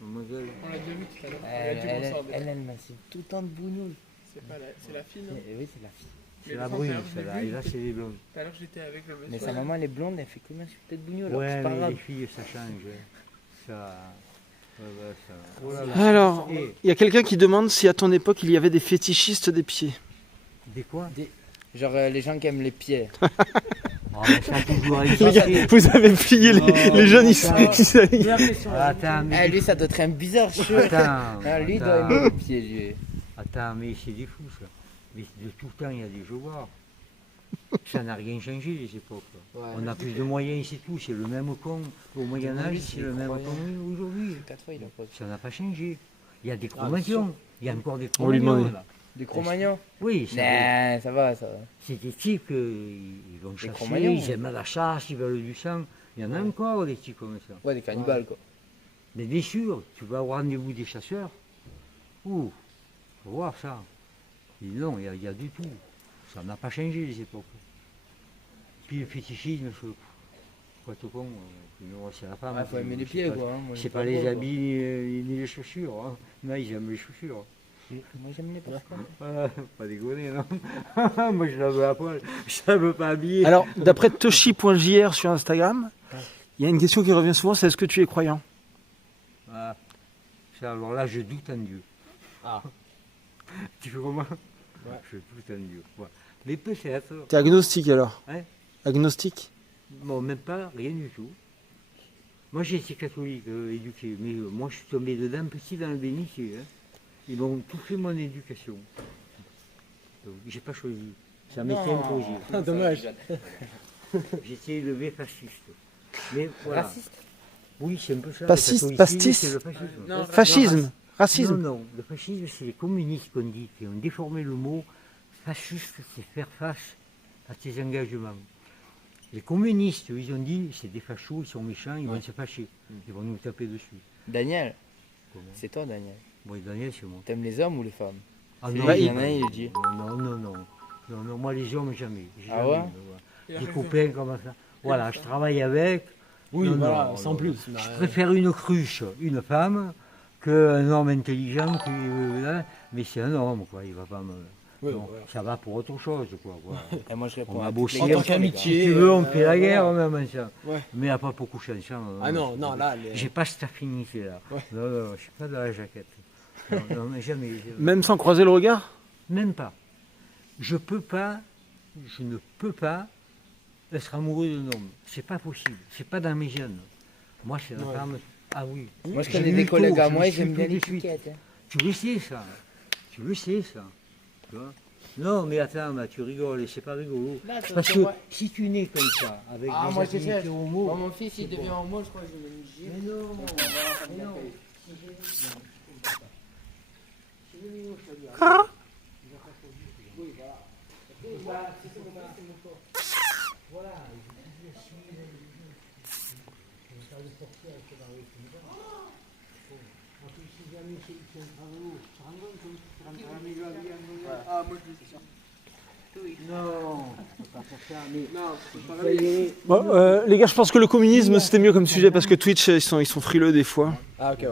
mademoiselle. On l'a déjà vu tout à l'heure. Elle a dit bonsoir déjà. Elle m'a fait tout le temps de bougnoule. C'est la fille, non? Oui, c'est la fille. C'est la brune, celle-là. Et là, c'est les blondes. Tout à l'heure, j'étais avec le monsieur. Mais sa maman, elle est blonde, elle fait combien sur peut-être bougnoule? Ouais, c'est pas mais grave. les filles, ça change. Ça. Ouais, ça. Oh là là. Alors, Et il y a quelqu'un qui demande si à ton époque il y avait des fétichistes des pieds. des quoi? Genre les gens qui aiment les pieds. Oh, mais ça a toujours Les gars, existé. vous avez plié les jeunes, ils attends. Attends, mais, Lui, ça doit être un bizarre chou. Lui, il doit attends, aimer les pieds, lui. attends, mais c'est des fous ça. Mais de tout le temps, il y a des joueurs. Ça n'a rien changé les époques. On a plus de moyens, c'est tout. C'est le même con au Moyen-Âge, c'est le même con aujourd'hui. 4 fois, il a pas. Ça n'a pas changé. Il y a des chromations. Il y a encore des On va lui chromations. demander. là. Des Cro-Magnons. Oui, ça Non, ça va, ça va. c'est des types, ils vont chasser, Cro-Magnons. ils aiment la chasse, ils veulent du sang. Il y en a encore des types comme ça. Ouais, des cannibales, quoi. Mais bien sûr, tu vas au rendez-vous des chasseurs. Ouh, faut voir ça. Et non, il y a du tout. Ça n'a pas changé les époques. Puis le fétichisme, quoi tout con, c'est la femme. Il faut aimer les C'est pieds, pas- quoi. hein. Moi, C'est j'aime pas les trop, habits ni les chaussures. Hein. Non, ils aiment les chaussures. quoi. Moi, j'aime les pieds. Ah, pas déconner, non. Moi, je la veux à poil. Je la veux pas habiller. Alors, d'après Toshi.jr sur Instagram, il y a une question qui revient souvent, c'est est-ce que tu es croyant? Ah, ça, alors là, je doute en Dieu. Ah. Tu fais comment? Je doute en Dieu. Ouais. Mais peut-être. T'es agnostique alors? Hein? Agnostique? Bon, même pas, rien du tout. Moi, j'ai été catholique, éduqué, mais moi, je suis tombé dedans petit dans le bénitier. Hein. Ils m'ont tout fait mon éducation. Donc, j'ai pas choisi. Ça m'était imposé. Ah, dommage. J'étais élevé fasciste. Mais voilà. Raciste. Oui, c'est un peu ça. Pastis- le catholicisme, pastis c'est le fascisme. Non, Fascisme? Racisme? Non, non, le fascisme, c'est les communistes qu'on dit, qui ont déformé le mot. Fasciste, c'est faire face à tes engagements. Les communistes, ils ont dit, c'est des fachos, ils sont méchants, ils vont se fâcher. Ils vont nous taper dessus. Daniel, Comment? c'est toi, Daniel. Bon, Daniel, c'est moi. T'aimes les hommes ou les femmes? Ah C'est non, lui, il y en a un, il dit. non, non, non. Non, non, moi, les hommes, jamais. Ah Jamais, ouais? Il a Des raison. copains comme ça. Voilà, je travaille avec. Oui, Non, voilà, non, sans non, plus. Je préfère une cruche, une femme, qu'un homme intelligent, mais c'est un homme, quoi. Il va pas me. Oui, non, voilà. ça va pour autre chose, quoi. Et moi, je réponds On a à beau toutes les chier, En tant questions, les gars. Si qu'amitié. tu veux, on fait la guerre, voilà. même, ça. Ouais. Mais à pas beaucoup changeant. Ah non, non, là, les- J'ai pas cette affinité-là. Ouais. Non, non, je suis pas dans la jaquette. Non, non, mais jamais. Même sans croiser le regard? Même pas. Je ne peux pas être amoureux d'un homme. C'est pas possible. C'est pas dans mes gènes. Moi, c'est la Ouais. femme. Ah oui. Moi, je J'ai connais eu des le collègues tour, à je moi, me ils suis aiment bien tout les de suite. piquettes. hein. Tu le sais, ça. Tu le sais, ça. Tu vois. Non, mais attends, mais tu rigoles, et c'est pas rigolo. Là, Parce que si tu nais comme ça, avec Ah, des moi, je sais. affinités homo, Moi, mon fils, il devient homo, je crois que je vais me gifle. mais non, Mais non. Ah, moi je dis c'est sûr. non, c'est pas pour ça, mais Non, c'est pas ça vrai. y est, Bon, les gars, je pense que le communisme c'était mieux comme sujet parce que Twitch ils sont frileux des fois. Ah, ok,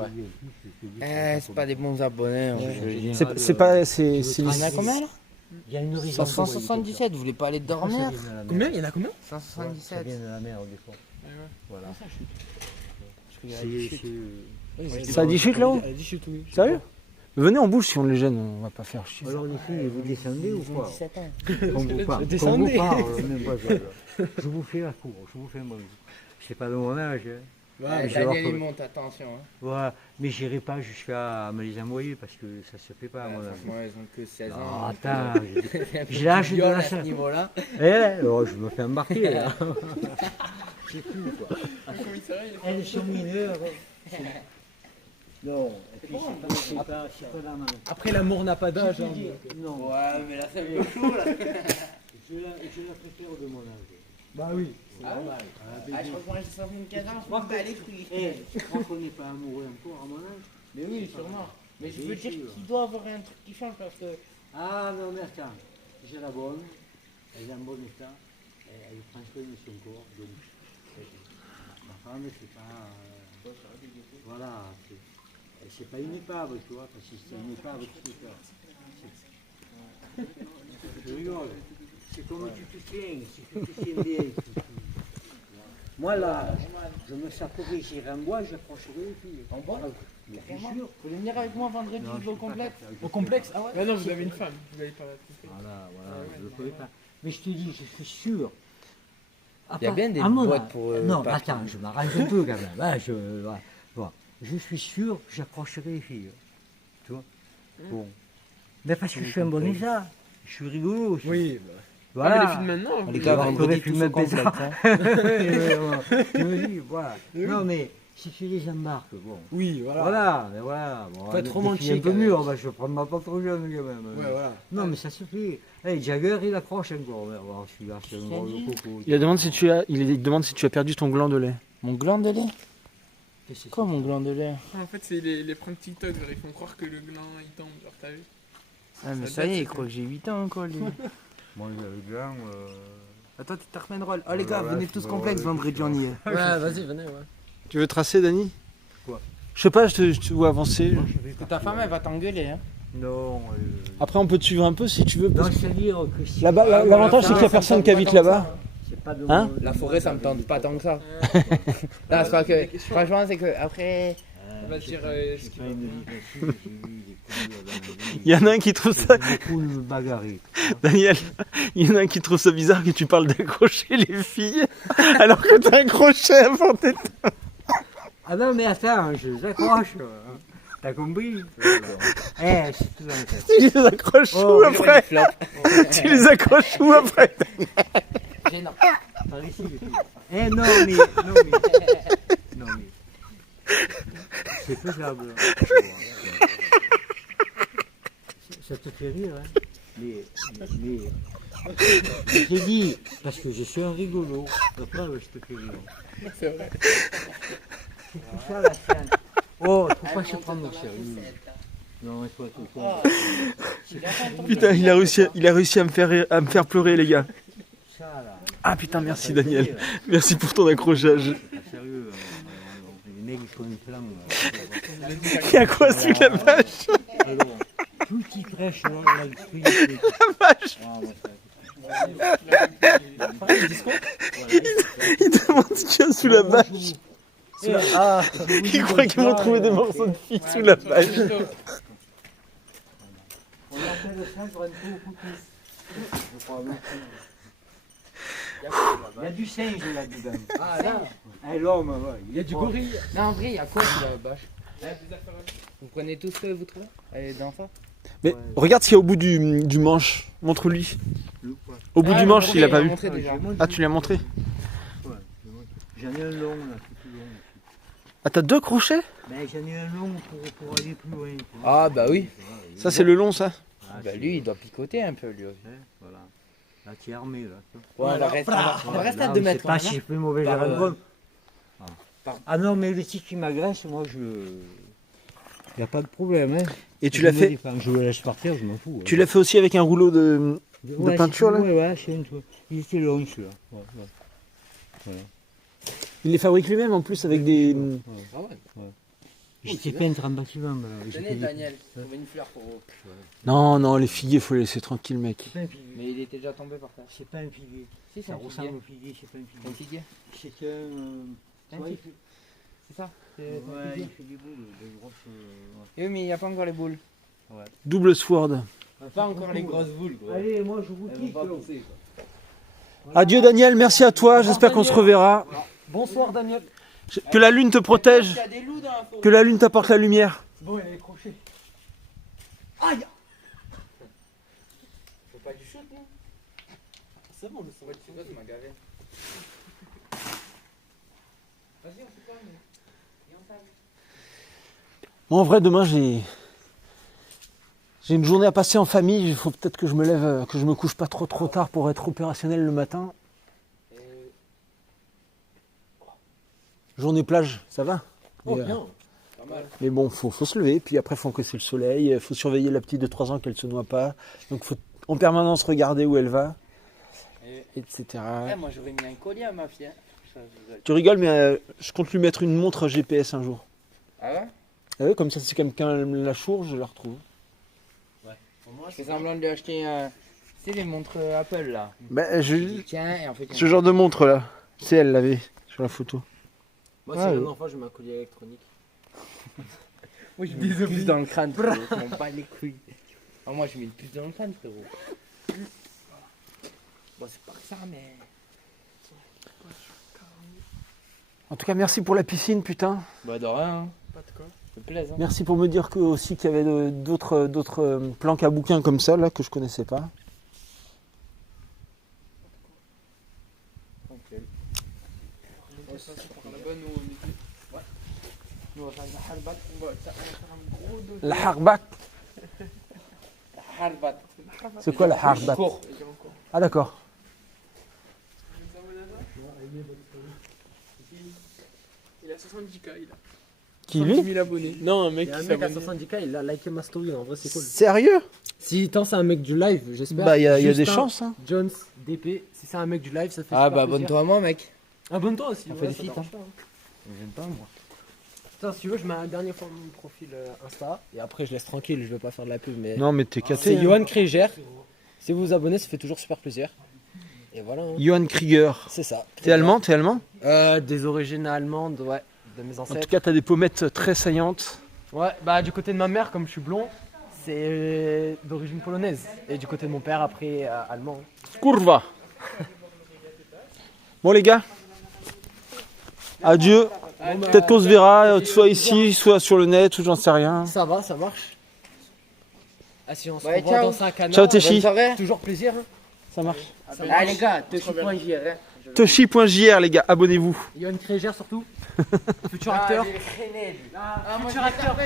ouais. C'est pas des bons abonnés. hein, je veux dire. C'est pas. C'est. Il y en a combien là il y a une raison. 177, vous voulez pas aller dormir Combien? Il y en a combien? 177. Ça vient de la mer, des fois. Ouais, ouais. Voilà. Ça a dit chute là-haut? Elle a dit chute, oui. Sérieux? Venez en bouche si on les gêne, on va pas faire chier. Alors les filles, vous descendez ou Ils ont quoi 17 ans. On vous parle. Descendez. On vous parle, même pas ça, là. Je vous fais la cour, je vous fais mon. C'est pas de mon âge, hein. Ouais, je vais voir Daniel, il comment- monte, attention. Hein. Voilà. Mais j'irai pas jusqu'à me les envoyer parce que ça se fait pas à mon âge. Franchement, ils ont que 16 Non, ans. attends, j'ai l'âge de Viol la à ce chasse. niveau-là. Oh, je me fais embarquer là. C'est tout quoi. Elles sont mineures. Non, et puis c'est pas la main. Après, l'amour n'a pas d'âge. hein, Non, Ouais, mais là, ça me chaud là. je la préfère de mon âge. Bah oui. Ah, je crois que j'ai 75 ans, je pense que les fruits. Je crois qu'on n'est pas amoureux encore à mon âge. Mais oui, sûrement. Mais je veux Bien dire sûr. qu'il doit avoir un truc qui change parce que. Ah non, mais attends, j'ai la bonne, elle est en bon état, elle prend soin de son corps, donc ma femme, c'est pas. Voilà, c'est pas une épave, tu vois, parce que si c'est une épave, tu peux faire. Je rigole. C'est comme tu te tiens, si tu te tiens bien. Moi là, je me saperai, j'irai en bois, j'approcherai les filles. En bois Mais bien Carrément. sûr. Vous voulez venir avec moi vendredi Non, je au suis pas complexe capable. Au complexe? Ah ouais? Bah non, vous avez une femme, vous n'allez pas la tromper. Voilà, je ne le connais pas. Mais je te dis, je suis sûr. Il y a bien des À mon boîtes âge- pour, non, parking. attends, je m'arrange un peu quand même. Hein, je suis sûr que j'accrocherai les filles. Tu vois. Bon. Mais parce que je suis un bon état. Je suis rigolo aussi. Oui, Ah, mais les filles de maintenant, Les vous- gars, on vendredi, pourrait tout filmer sont complexes. ça. Tu me dis, voilà. Non, mais si tu les embarques, bon. oui, voilà. Voilà, mais voilà. Bon, Faut être des filles romantique, un peu hein. mûres, bah, je vais prendre ma pas trop jeune quand même. Ouais, voilà. Non, mais ça suffit. Hey, Jagger, il accroche encore. Mais bon, celui-là, c'est un gros coco. Il demande si tu as perdu ton gland de lait. Mon gland de lait Qu'est-ce que Quoi, mon gland de lait? En fait, c'est les pranks TikTok, genre, ils font croire que le gland il tombe, genre, t'as vu? Ah, mais Ça ça y date, est, il ça. croit que j'ai 8 ans encore, lui. Moi, le gland. Attends, tu t'en roll. Oh, les gars, Voilà, venez je tous vais complexes, voir, vendredi, je vais on y est. Ouais, vas-y, venez, ouais. Tu veux tracer, Dani? Quoi? Je sais pas, je te vois avancer. Ta femme, elle va t'engueuler, hein. Non. Après, on peut te suivre un peu si tu veux. Non, parce que c'est-à-dire que si. là-bas, l'avantage, c'est qu'il y a personne qui habite là-bas. C'est pas de Hein La forêt, ça me tente pas tant que ça. Non, c'est pas que. Franchement, c'est que après. On va dire ce qu'il pas va une bien. vie facile, j'ai vu des couilles dans la vie. Il y en a un qui trouve ça, Beaucoup me bagarrer. Daniel, il y en a un qui trouve ça bizarre que tu parles d'accrocher les filles alors que t'as un crochet avant tes... Ah non, mais attends, je les accroche. T'as compris? Eh, c'est tout dans la tête. Tu les accroches Oh, où après? Tu les accroches où après? Gênant. Par ici, les filles. Eh non, mais. Non, mais. C'est faisable. Ça te fait rire, hein? Mais. J'ai dit, parce que je suis un rigolo. Après, je te fais rire. C'est vrai. C'est tout ça la scène. Oh, faut pas se prendre au sérieux. Non, il faut être au sérieux. Putain, il a réussi à me faire pleurer, les gars. Ça là. Ah putain, merci Daniel. Merci pour ton accrochage. Pas sérieux. Les mecs, ils font une flamme. Il y a quoi sous la vache? Alors, tout qui prêche, là, l'électricité. La vache. Ah, moi, ça- Il demande ce qu'il y a sous la vache. Ah, Il croit qu'ils vont trouver des morceaux de filles sous la vache. on appelle ça sur un coup je crois, non. Il y a du singe là-dedans. Ah, là, Ah, l'homme, ouais. il y a du gorille. Non, en vrai, il y a quoi sous la bâche? Vous prenez tout ce que vous trouvez? Allez, dans ça? Mais regarde ce qu'il y a au bout du manche. Montre-lui. Au bout Ah, du le manche, gorille, il a pas il a vu. montré déjà. Ah, tu l'as montré? Ouais, j'en ai un long là, c'est plus long. Ah, t'as deux crochets? Mais j'en ai un long pour aller plus loin. Ah, bah oui. Ça, c'est le long, ça. Ah, Bah c'est lui, il bon. doit picoter un peu, lui aussi. Hein, voilà. Là, tu es armé là. tu vois. Ouais, on va rester, on va rester à Là, 2 on sait mètres. pas hein. si j'ai fait mauvais Par, jargon. par- Ah non, mais le type qui m'agresse, moi je. Il n'y a pas de problème. Hein. Et tu l'as fait. Je le laisse partir, je m'en fous. Tu l'as fait aussi avec un rouleau de peinture, là? Ouais, c'est une toile. Il était long celui-là. Ouais. Il les fabrique lui-même en plus avec des. Ah ouais. J'étais peintre en bâtiment. j'ai fait Tenez, des- Daniel, trouve une fleur pour vous. Non, non, les figuiers, faut les laisser tranquilles, mec. C'est pas un figuier. Mais il était déjà tombé par terre. C'est pas un figuier. Si, c'est Ça un ressemble figuier. au figuier, c'est pas un Un figuier. figuier. C'est un. Un ouais, figuier. C'est ça? C'est un ouais, figuier. il fait des boules, des grosses. Eh oui, mais il n'y a pas encore les boules. Double sword. Pas encore les grosses boules, gros. Allez, moi je vous Elles vont quitte. pas pousser, quoi. Adieu Daniel, merci à toi, j'espère qu'on se reverra. Bonsoir, Daniel. Que la lune te protège, Il y a des loups dans la forêt. que la lune t'apporte la lumière. Bon, il est crochet. Faut pas du shoot, non? C'est bon, le son. Ouais, tu vois, ça m'a gavé. Vas-y, on fait quoi, nous? Viens, on s'arrête. Moi en vrai demain j'ai une journée à passer en famille, il faut peut-être que je me lève, que je me couche pas trop tard pour être opérationnel le matin. Journée plage, ça va? Oh, mais, bien. Pas mal. mais bon, faut se lever, puis après faut encaisser le soleil, faut surveiller la petite de 3 ans qu'elle se noie pas. Donc faut en permanence regarder où elle va, etc. Eh, moi, j'aurais mis un collier à ma fille. Hein. Ça, je rigole. Tu rigoles, mais je compte lui mettre une montre GPS un jour. Ah ouais? Ah oui, comme ça, si quelqu'un la chourge, je la retrouve. Je fais semblant de lui acheter c'est les montres Apple là. Ben, Je dis, tiens, et en fait, ce genre de montre là, c'est elle l'avait sur la photo. Moi, Ah, si oui. un enfant, je mets un collier électronique. moi je mets une puce dans le crâne, frérot. Je m'en bats les couilles. Ah, moi je mets une puce dans le crâne, frérot. Bon, c'est pas que ça, mais. En tout cas, merci pour la piscine, putain. Bah, de rien, hein. Pas de quoi. Ça fait plaisir. Merci pour me dire que, aussi qu'il y avait d'autres planques à bouquins comme ça, là, que je connaissais pas. Ok. On va passer par là-bas, nous on était. Ouais. Nous on va faire la harbat. On va faire un gros dossier. La harbat. Harbat. C'est quoi la harbat? Cours. Ah, d'accord. Il a 70K, il a. Qui, 70 lui? 000 abonnés. Non, un Il mec y a qui un mec à s'abonne. 70K, il a liké ma story, en vrai c'est cool. Sérieux? Si tant c'est un mec du live, j'espère. Bah, il y a des Justin chances, hein. Jones, DP, si c'est un mec du live, ça fait Ah, super bah, plaisir. abonne-toi à moi, mec. Abonne-toi aussi. On ouais, fait des ça feats, dérange hein. pas, hein. J'aime pas, moi. Putain, si tu veux, je mets un dernier fois mon profil Insta et après je laisse tranquille, je vais pas faire de la pub. Mais Non, mais t'es c'est caté. Hein. Johan Krieger. Si vous vous abonnez, ça fait toujours super plaisir. Et voilà. hein. Johan Krieger. C'est ça. T'es allemand? T'es allemand? Des origines allemandes, ouais, de mes En tout ancêtres. cas, t'as des pommettes très saillantes. Ouais, bah du côté de ma mère, comme je suis blond, c'est d'origine polonaise. Et du côté de mon père, après, allemand. Kurva. Bon, les gars. Adieu. Peut-être qu'on se verra, soit ici, soit sur le net, ou j'en sais rien. Ça va, ça marche. Ah si on se Ouais, revoit ciao. dans 5 ans. Ciao, Téchi. Bonne soirée. Toujours plaisir. Hein. Ça marche. Ah, les gars, Toshi.jr. Hein. Toshi.jr, les gars, abonnez-vous. Johan Krieger surtout. Futur acteur. Futur acteur.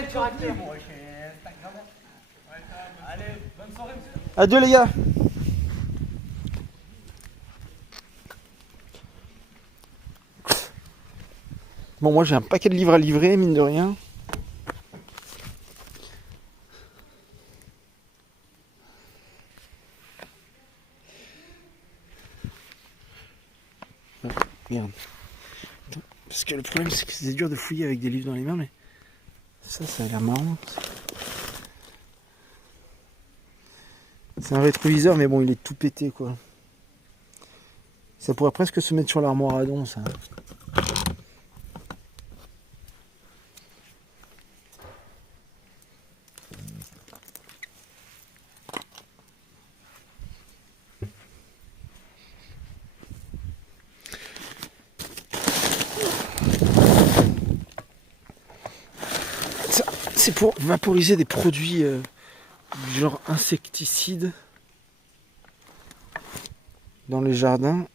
Adieu, les gars. Bon, moi j'ai un paquet de livres à livrer, mine de rien. Ah, merde. Attends, parce que le problème c'est que c'est dur de fouiller avec des livres dans les mains, mais ça a l'air marrant. C'est un rétroviseur, mais bon, il est tout pété, quoi. Ça pourrait presque se mettre sur l'armoire à don, ça. Ça, c'est pour vaporiser des produits du genre insecticides dans les jardins.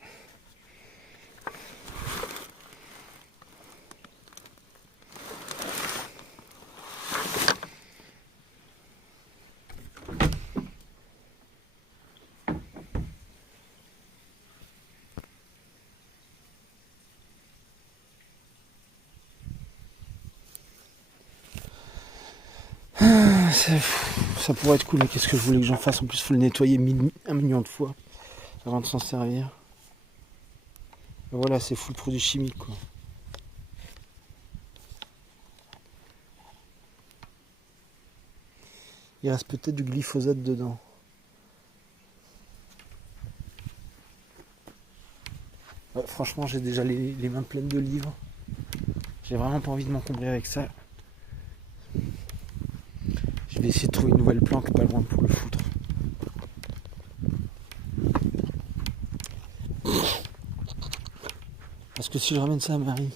Ça pourrait être cool, mais qu'est-ce que je voulais que j'en fasse? En plus, il faut le nettoyer 1 million de fois avant de s'en servir. Et voilà, c'est full produit chimique, quoi. Il reste peut-être du glyphosate dedans. Ouais, franchement, j'ai déjà les mains pleines de livres. J'ai vraiment pas envie de m'encombrer avec ça. Je vais essayer de trouver une nouvelle planque pas loin pour le foutre. Parce que si je ramène ça à Marie,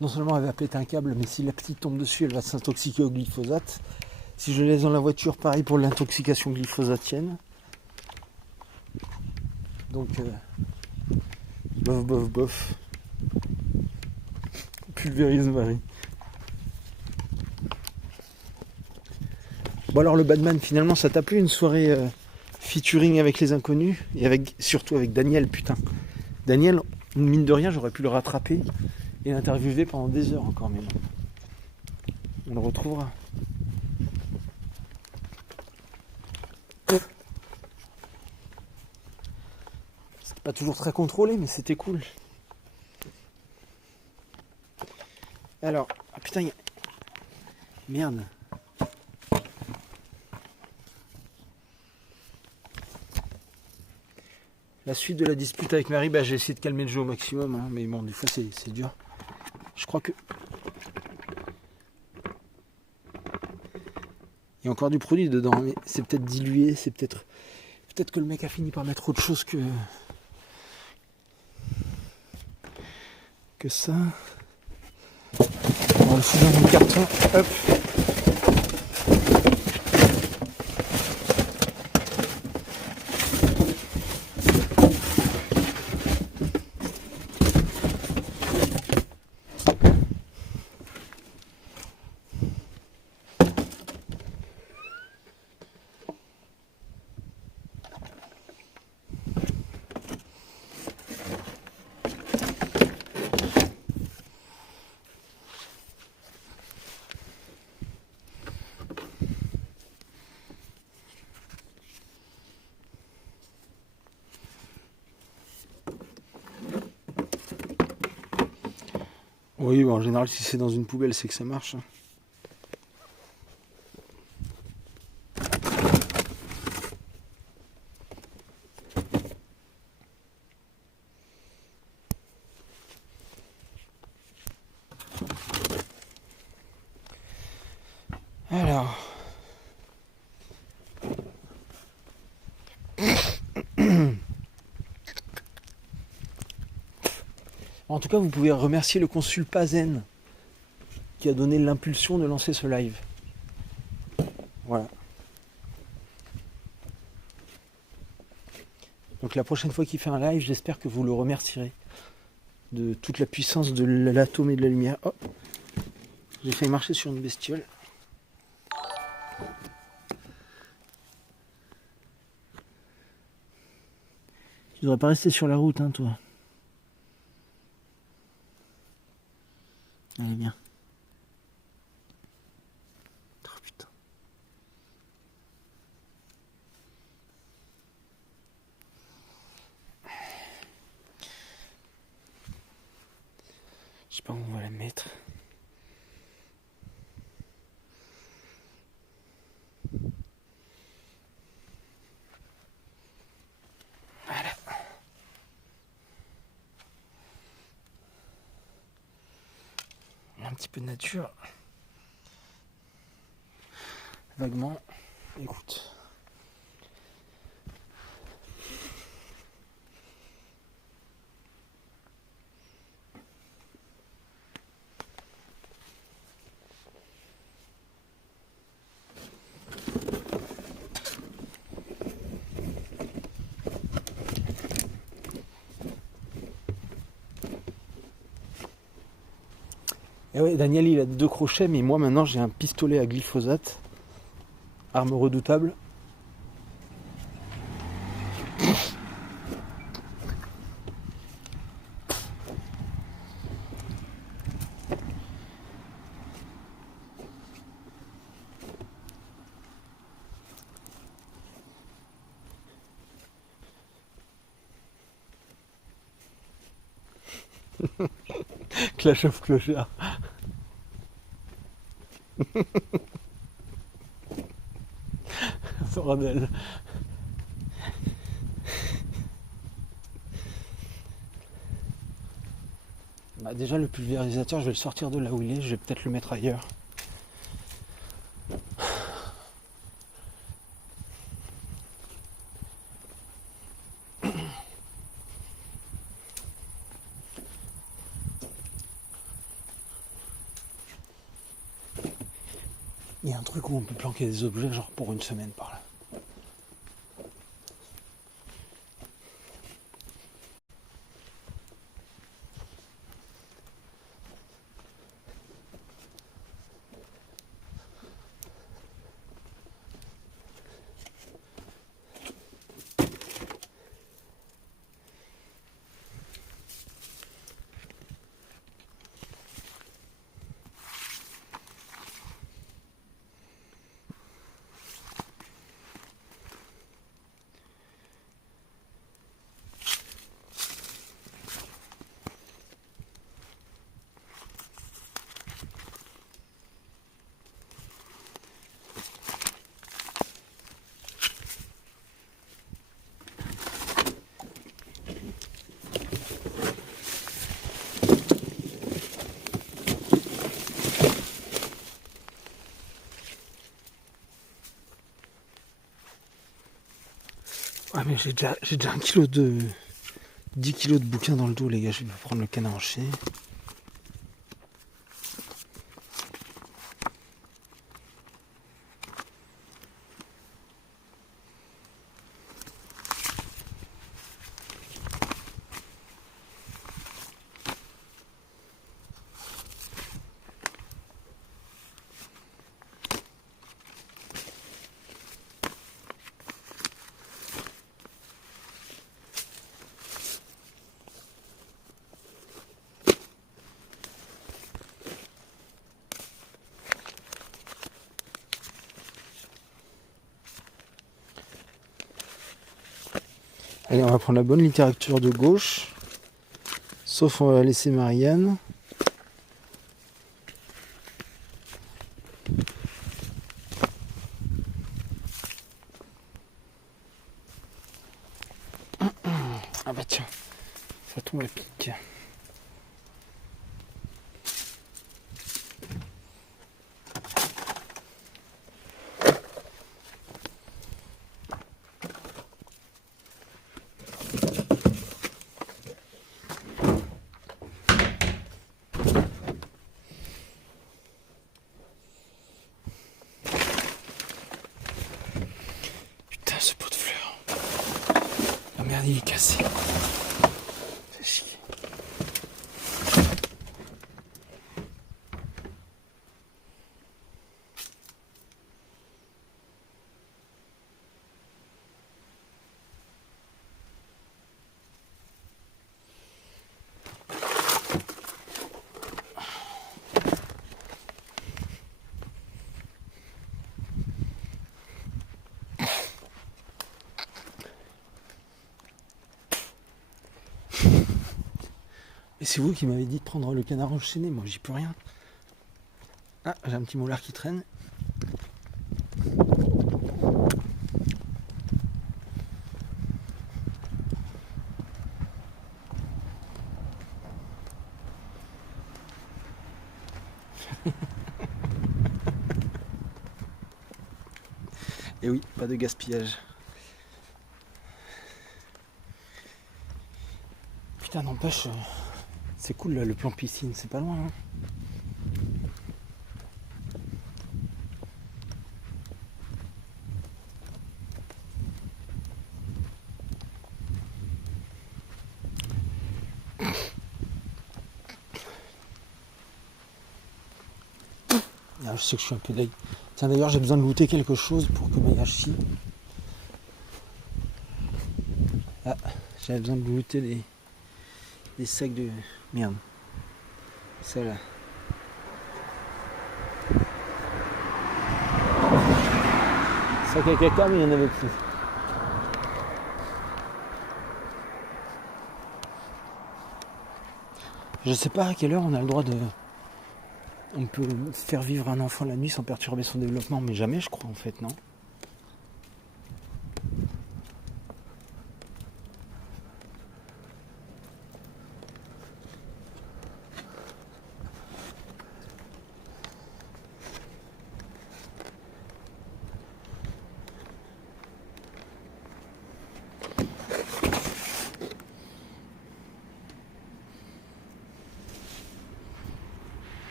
non seulement elle va péter un câble, mais si la petite tombe dessus, elle va s'intoxiquer au glyphosate. Si je laisse dans la voiture, pareil pour l'intoxication glyphosatienne. Donc, bof, bof, bof. Pulvérise Marie. Bon alors le Batman, finalement ça t'a plu une soirée featuring avec les inconnus et surtout avec Daniel, putain. Daniel, mine de rien, j'aurais pu le rattraper et l'interviewer pendant des heures encore, mais bon. On le retrouvera. C'était pas toujours très contrôlé, mais c'était cool. Alors, ah putain, merde. La suite de la dispute avec Marie, j'ai essayé de calmer le jeu au maximum, hein, mais bon, des fois c'est dur. Je crois que... Il y a encore du produit dedans, mais c'est peut-être dilué, c'est peut-être... Peut-être que le mec a fini par mettre autre chose que ça. On va le foutre dans mon carton. Hop. Oui, en général, si c'est dans une poubelle, c'est que ça marche. Alors. En tout cas, vous pouvez remercier le consul Pazen qui a donné l'impulsion de lancer ce live. Voilà. Donc la prochaine fois qu'il fait un live, j'espère que vous le remercierez de toute la puissance de l'atome et de la lumière. Oh, j'ai failli marcher sur une bestiole. Tu devrais pas rester sur la route, hein, toi. Allez, bien. Oh putain. Je sais pas où on va la mettre. Voilà. Un petit peu de nature. Vaguement. Écoute. Et ouais, Daniel il a 2 crochets, mais moi maintenant j'ai un pistolet à glyphosate. Arme redoutable. Clash of Clochard. Bordel. Bah déjà le pulvérisateur je vais le sortir de là où il est, je vais peut-être le mettre ailleurs. Il y a un truc où on peut planquer des objets genre pour une semaine par là. Ah mais j'ai déjà 10 kilos de bouquins dans le dos les gars, je vais prendre le canard enchaîné. Allez, on va prendre la bonne littérature de gauche. Sauf on va laisser Marianne. Ah bah tiens, ça tombe à pic. Putain, ce pot de fleurs. La merde, il est cassé. Fait chier. Et c'est vous qui m'avez dit de prendre le canard enchaîné, moi j'y peux rien. Ah, j'ai un petit moulard qui traîne. Et oui, pas de gaspillage. Putain, n'empêche, c'est cool là, le plan piscine, c'est pas loin. Hein. Ah, je sais que je suis un peu deg. Tiens, d'ailleurs, j'ai besoin de looter quelque chose pour que Mayashi. Ah, j'avais besoin de looter des sacs de. Merde. Ça là. Sac à caca, mais il n'y en avait plus. Je sais pas à quelle heure on a le droit de. On peut faire vivre un enfant la nuit sans perturber son développement, mais jamais je crois en fait, non?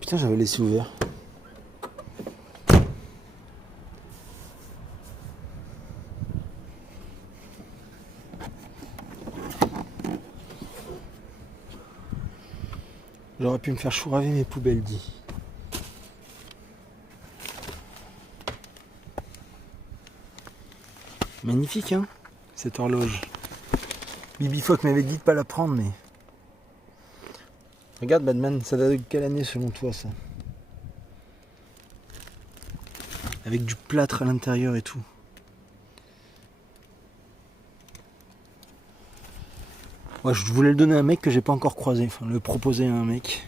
Putain, j'avais laissé ouvert. J'aurais pu me faire chouraver mes poubelles, dit. Magnifique, hein, cette horloge. Bibi Fock m'avait dit de pas la prendre, mais... Regarde, Batman, ça date de quelle année selon toi, ça? Avec du plâtre à l'intérieur et tout. Ouais, je voulais le donner à un mec que j'ai pas encore croisé, enfin le proposer à un mec.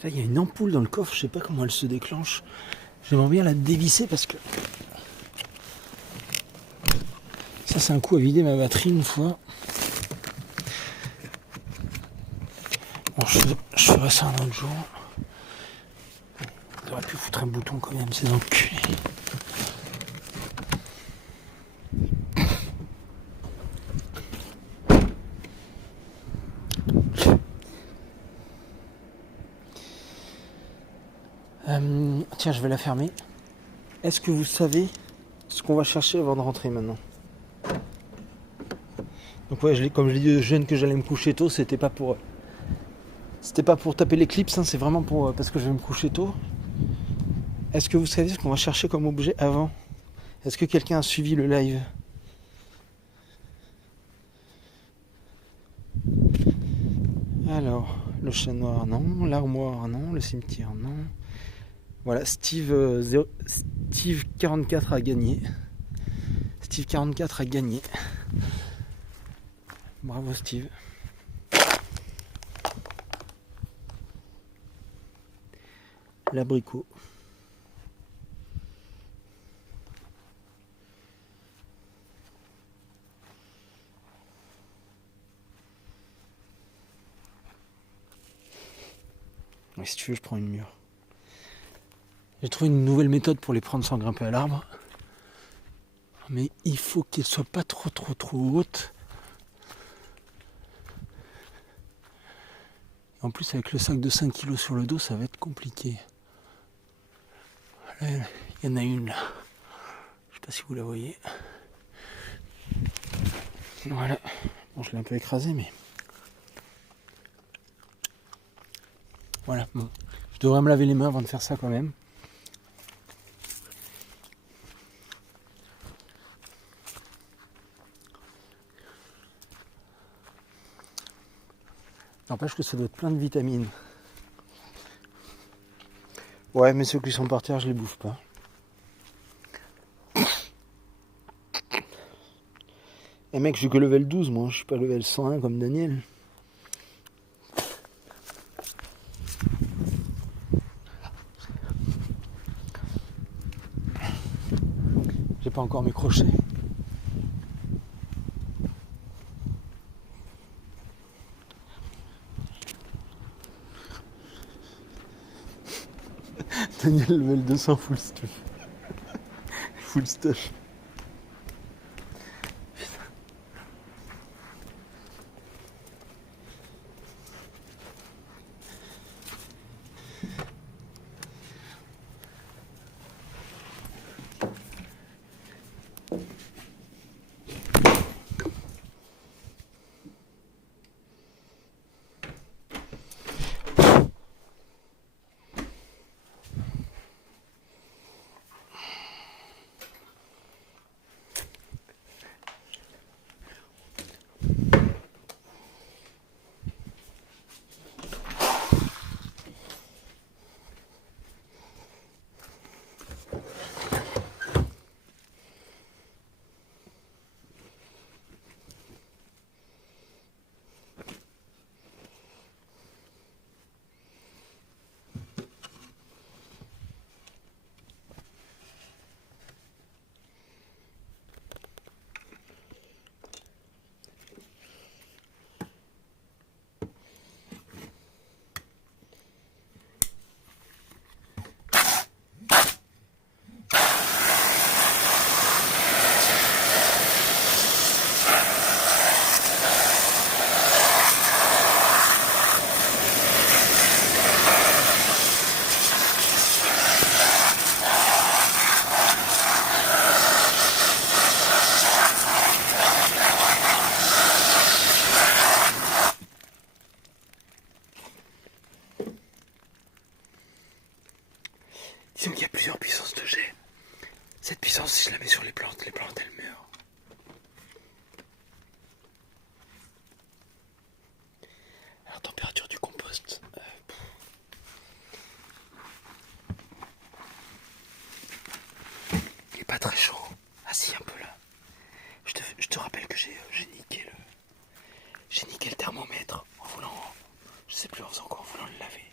Putain, il y a une ampoule dans le coffre, je sais pas comment elle se déclenche. J'aimerais bien la dévisser parce que... Ça, c'est un coup à vider ma batterie une fois. Bon, je ferai ça un autre jour. J'aurais pu foutre un bouton quand même, ces enculés. Tiens, je vais la fermer. Est-ce que vous savez ce qu'on va chercher avant de rentrer maintenant? Donc ouais, comme je l'ai dit aux jeunes que j'allais me coucher tôt, c'était pas pour taper les clips, hein, c'est vraiment pour parce que je vais me coucher tôt. Est-ce que vous savez ce qu'on va chercher comme objet avant? Est-ce que quelqu'un a suivi le live? Alors, le chat noir, non. L'armoire, non. Le cimetière, non. Voilà, Steve 44 a gagné. Steve 44 a gagné. Bravo Steve. L'abricot. Et si tu veux, je prends une mûre. J'ai trouvé une nouvelle méthode pour les prendre sans grimper à l'arbre. Mais il faut qu'elle soit pas trop haute. En plus, avec le sac de 5 kg sur le dos, ça va être compliqué. Là, il y en a une là. Je sais pas si vous la voyez. Voilà. Bon, je l'ai un peu écrasé, mais... Voilà. Bon. Je devrais me laver les mains avant de faire ça quand même. N'empêche que ça doit être plein de vitamines. Ouais, mais ceux qui sont par terre, je les bouffe pas. Et mec, je suis que level 12, moi. Je suis pas level 101 comme Daniel. J'ai pas encore mes crochets. Daniel level 200 full stuff. Full stuff. Disons qu'il y a plusieurs puissances de jet. Cette puissance, si je la mets sur les plantes elles meurent. La température du compost. Il est pas très chaud. Ah si, un peu là. Je te rappelle que j'ai niqué le thermomètre en voulant... Je sais plus en faisant quoi, en voulant le laver.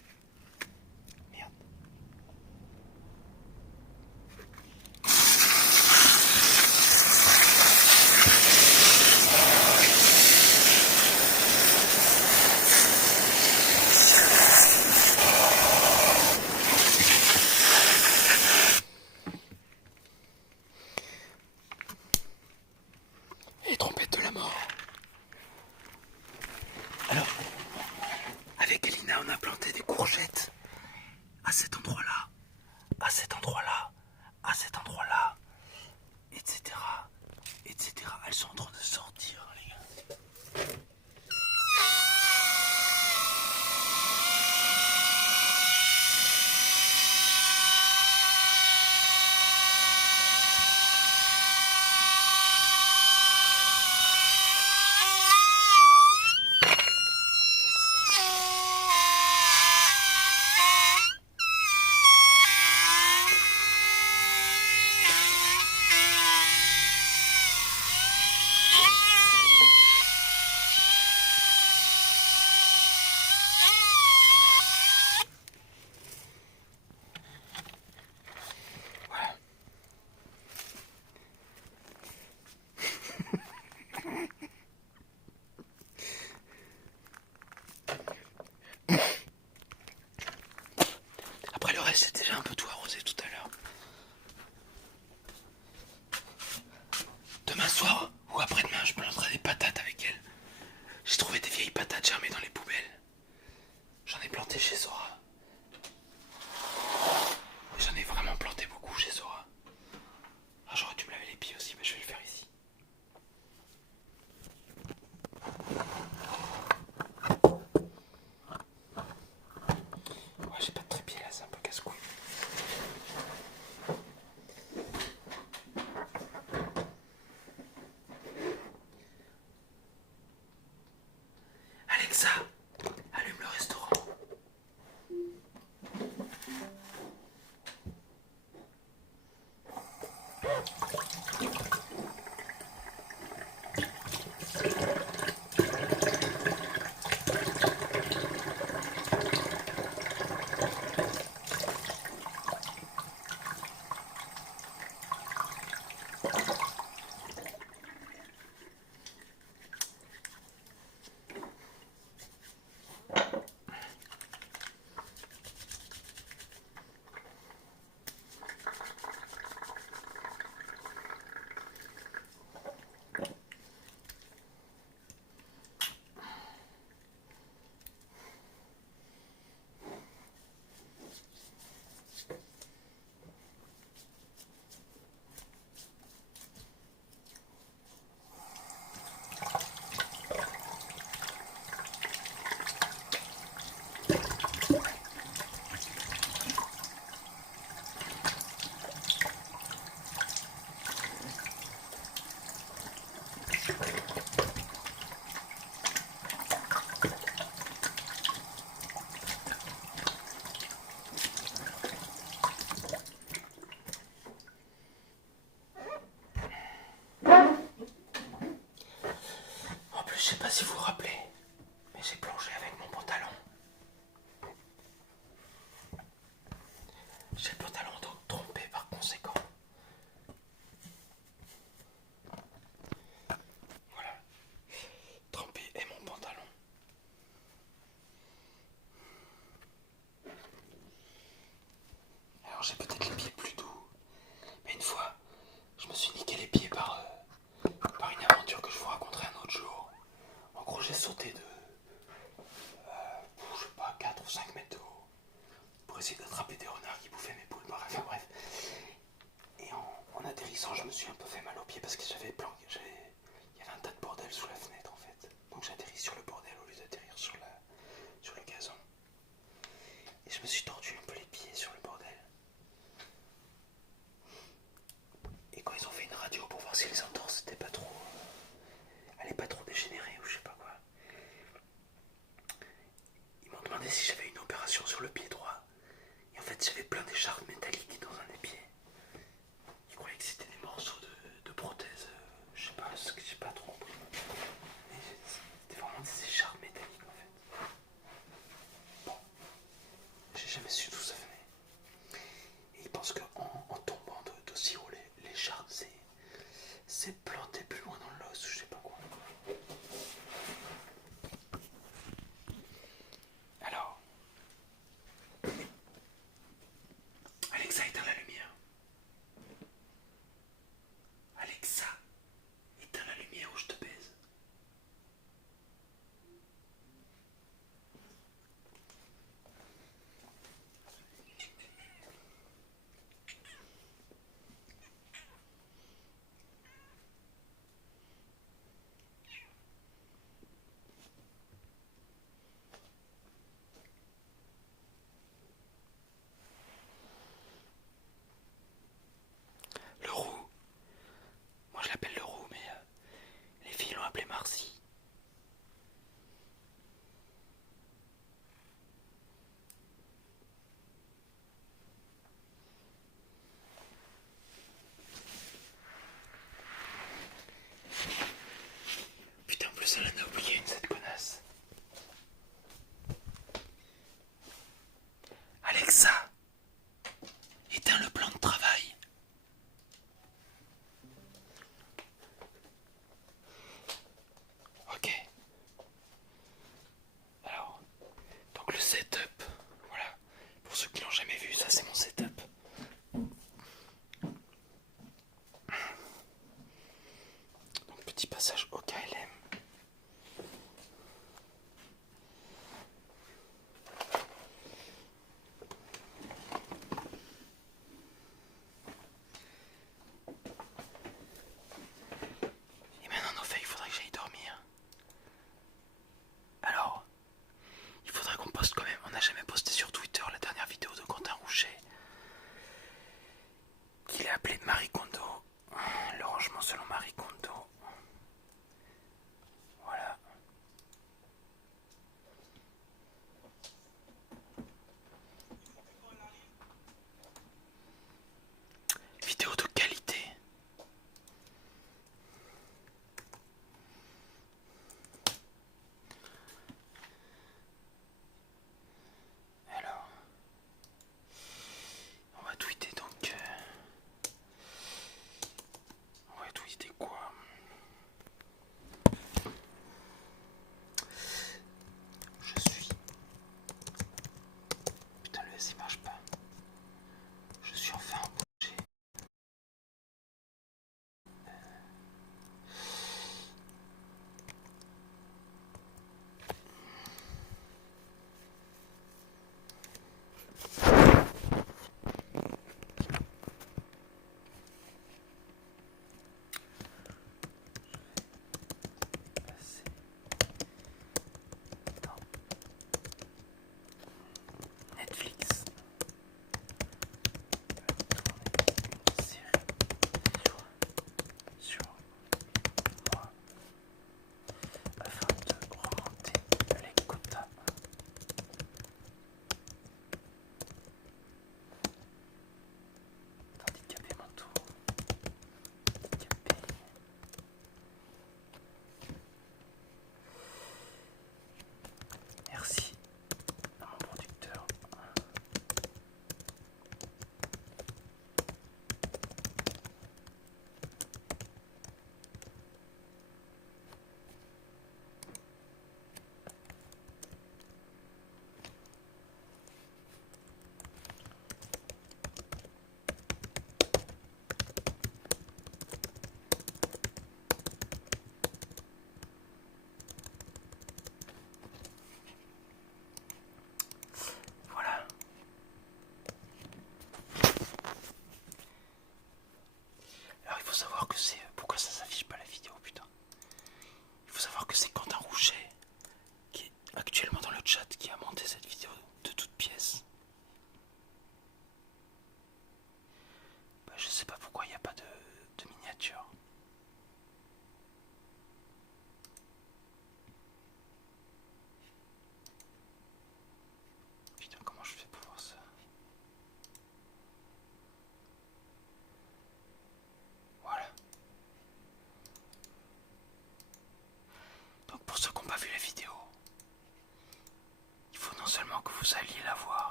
à cet endroit-là, à cet endroit-là, à cet endroit-là, etc., etc. Elles sont en train de sortir, les gars. Après le reste, c'était déjà un peu tout arrosé tout à l'heure. Demain soir ou après-demain, je planterai des patates avec elle. J'ai trouvé des vieilles patates germées dans les poubelles. J'en ai planté chez Zora. J'en ai vraiment planté beaucoup chez Zora. Ah, j'aurais dû me laver les pieds aussi, mais je vais le faire ici. Ouais, j'ai pas de trépied là, c'est un peu casse-couille. Alexa, allume le restaurant. En plus, je sais pas si vous vous rappelez, mais j'ai plongé avec mon pantalon. J'ai le pantalon donc trompé par conséquent. Voilà. Trempé est mon pantalon. Alors j'ai peut-être les pieds plus doux, mais une fois, je me suis niqué les pieds par une aventure que je vous raconterai un autre jour. En gros, j'ai sauté de, je sais pas, 4 ou 5 mètres de haut pour essayer d'attraper des renards qui bouffaient mes poules. Enfin bref. Et en atterrissant, je me suis un peu fait mal aux pieds parce que il y avait un tas de bordel sous la fenêtre en fait. Donc j'ai atterri sur le bordel au lieu d'atterrir sur le gazon. Et je me suis tordu un peu les pieds sur le bordel. Et quand ils ont fait une radio pour voir si les entorses n'étaient pas trop, allaient pas trop dégénérer ou je sais pas quoi, ils m'ont demandé si j'avais une opération sur le pied droit. Et en fait, j'avais plein d'écharpes métalliques dans un des pieds. Ils croyaient que c'était des morceaux de prothèses, je sais pas, ce que j'ai pas trop compris. Mais c'était vraiment des écharpes métalliques en fait. Bon, j'ai jamais su d'où ça venait. Et ils pensent qu'en tombant d'aussi haut, l'écharpe c'est planté plus loin dans l'os ou je sais pas quoi. Alors, Alexa, éteins la lumière.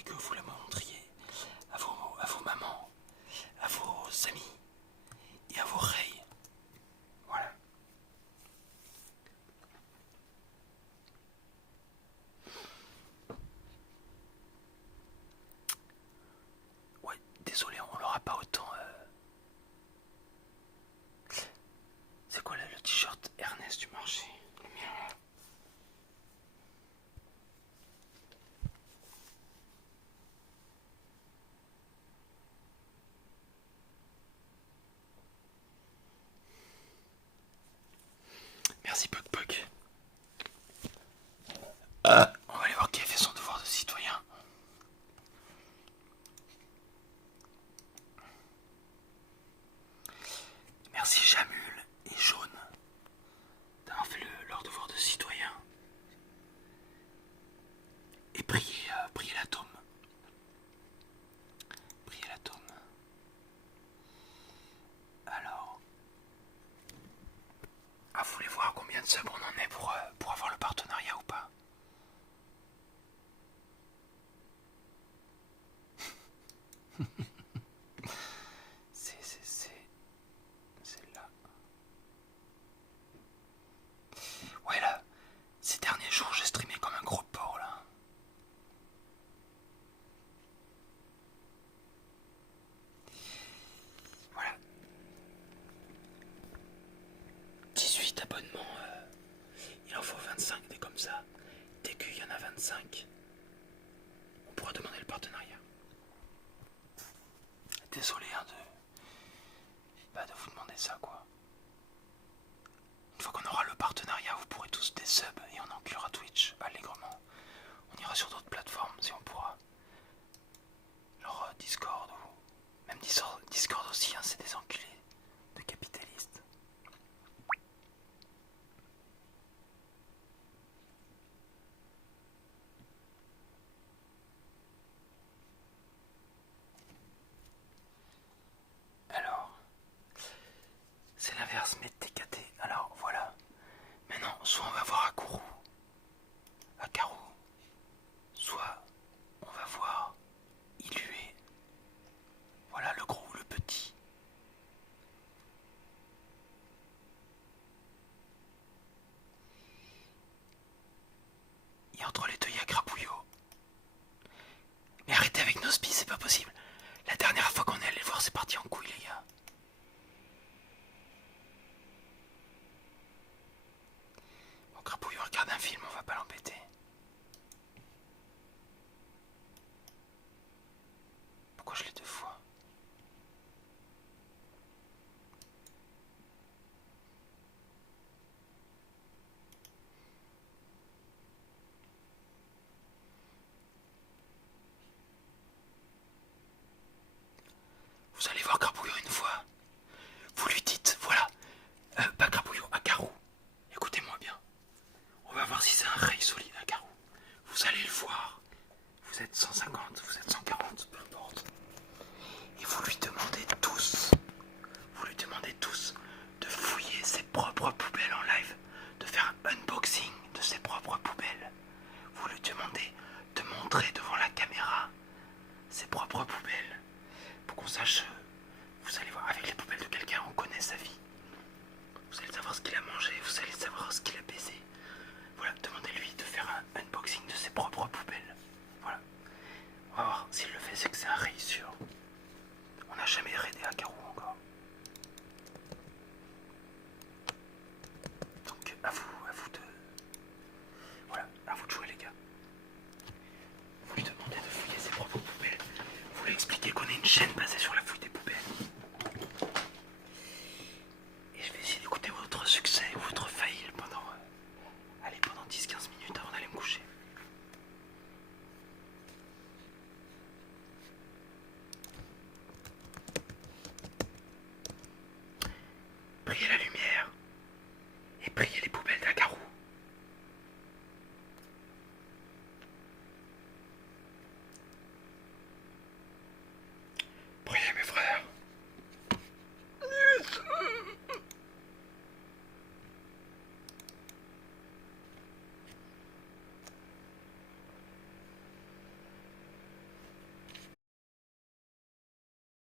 et que vous le montriez à vos mamans, à vos amis et à vos reilles. Voilà. Ouais, désolé, on l'aura pas autant. C'est quoi là, le t-shirt Ernest du marché? Le mien. Merci Puck Puck. On va aller voir qui a fait son devoir de citoyen. Merci Jamul et Jaune d'avoir fait leur devoir de citoyen. Et priez l'atome. Priez l'atome. Alors, vous voulez voir combien de subs on en est pour avoir le partenariat ou pas? C'est là. Ouais là, ces derniers jours j'ai streamé comme un gros porc là. Voilà. 18 abonnements, il en faut 25 des comme ça. Dès qu'il y en a 25, on pourra demander le partenariat. Désolé de vous demander ça quoi. Une fois qu'on aura le partenariat, vous pourrez tous des subs et on enculera Twitch allègrement. On ira sur d'autres plateformes si on pourra. Genre Discord ou même Discord aussi, hein, c'est des enculés de capitalistes. Alors, c'est l'inverse, mais TKT. Alors voilà. Maintenant, soit on va voir Akaru, soit on va voir Ilue. Voilà le gros ou le petit. Et entre les deux, il y a Crapouillot. Mais arrêtez avec nos spies, c'est pas possible. La dernière fois qu'on est allé le voir, c'est parti en couille, les gars. Bon, Crapouillot regarde un film, on va pas l'embêter. Pourquoi je l'ai 2 fois? Vous allez voir Crapouillot une fois. Vous lui dites, voilà, pas Crapouillot, Akaru. Écoutez-moi bien. On va voir si c'est un rail solide, Akaru. Vous allez le voir. Vous êtes 150, vous êtes 140, peu importe. Et vous lui demandez tous de fouiller ses propres poubelles en live, de faire un unboxing de ses propres poubelles. Vous lui demandez de montrer devant la caméra ses propres poubelles pour qu'on sache. Vous allez voir, avec les poubelles de quelqu'un, on connaît sa vie. Vous allez savoir ce qu'il a mangé, vous allez savoir ce qu'il a baisé. Voilà, demandez-lui de faire un unboxing de ses propres poubelles. Voilà. On va voir s'il le fait, c'est que c'est un raid sûr. On n'a jamais raidé Akaru encore. Donc à vous de. Voilà, à vous de jouer les gars. Vous lui demandez de fouiller ses propres poubelles. Vous lui expliquez qu'on est une chaîne basée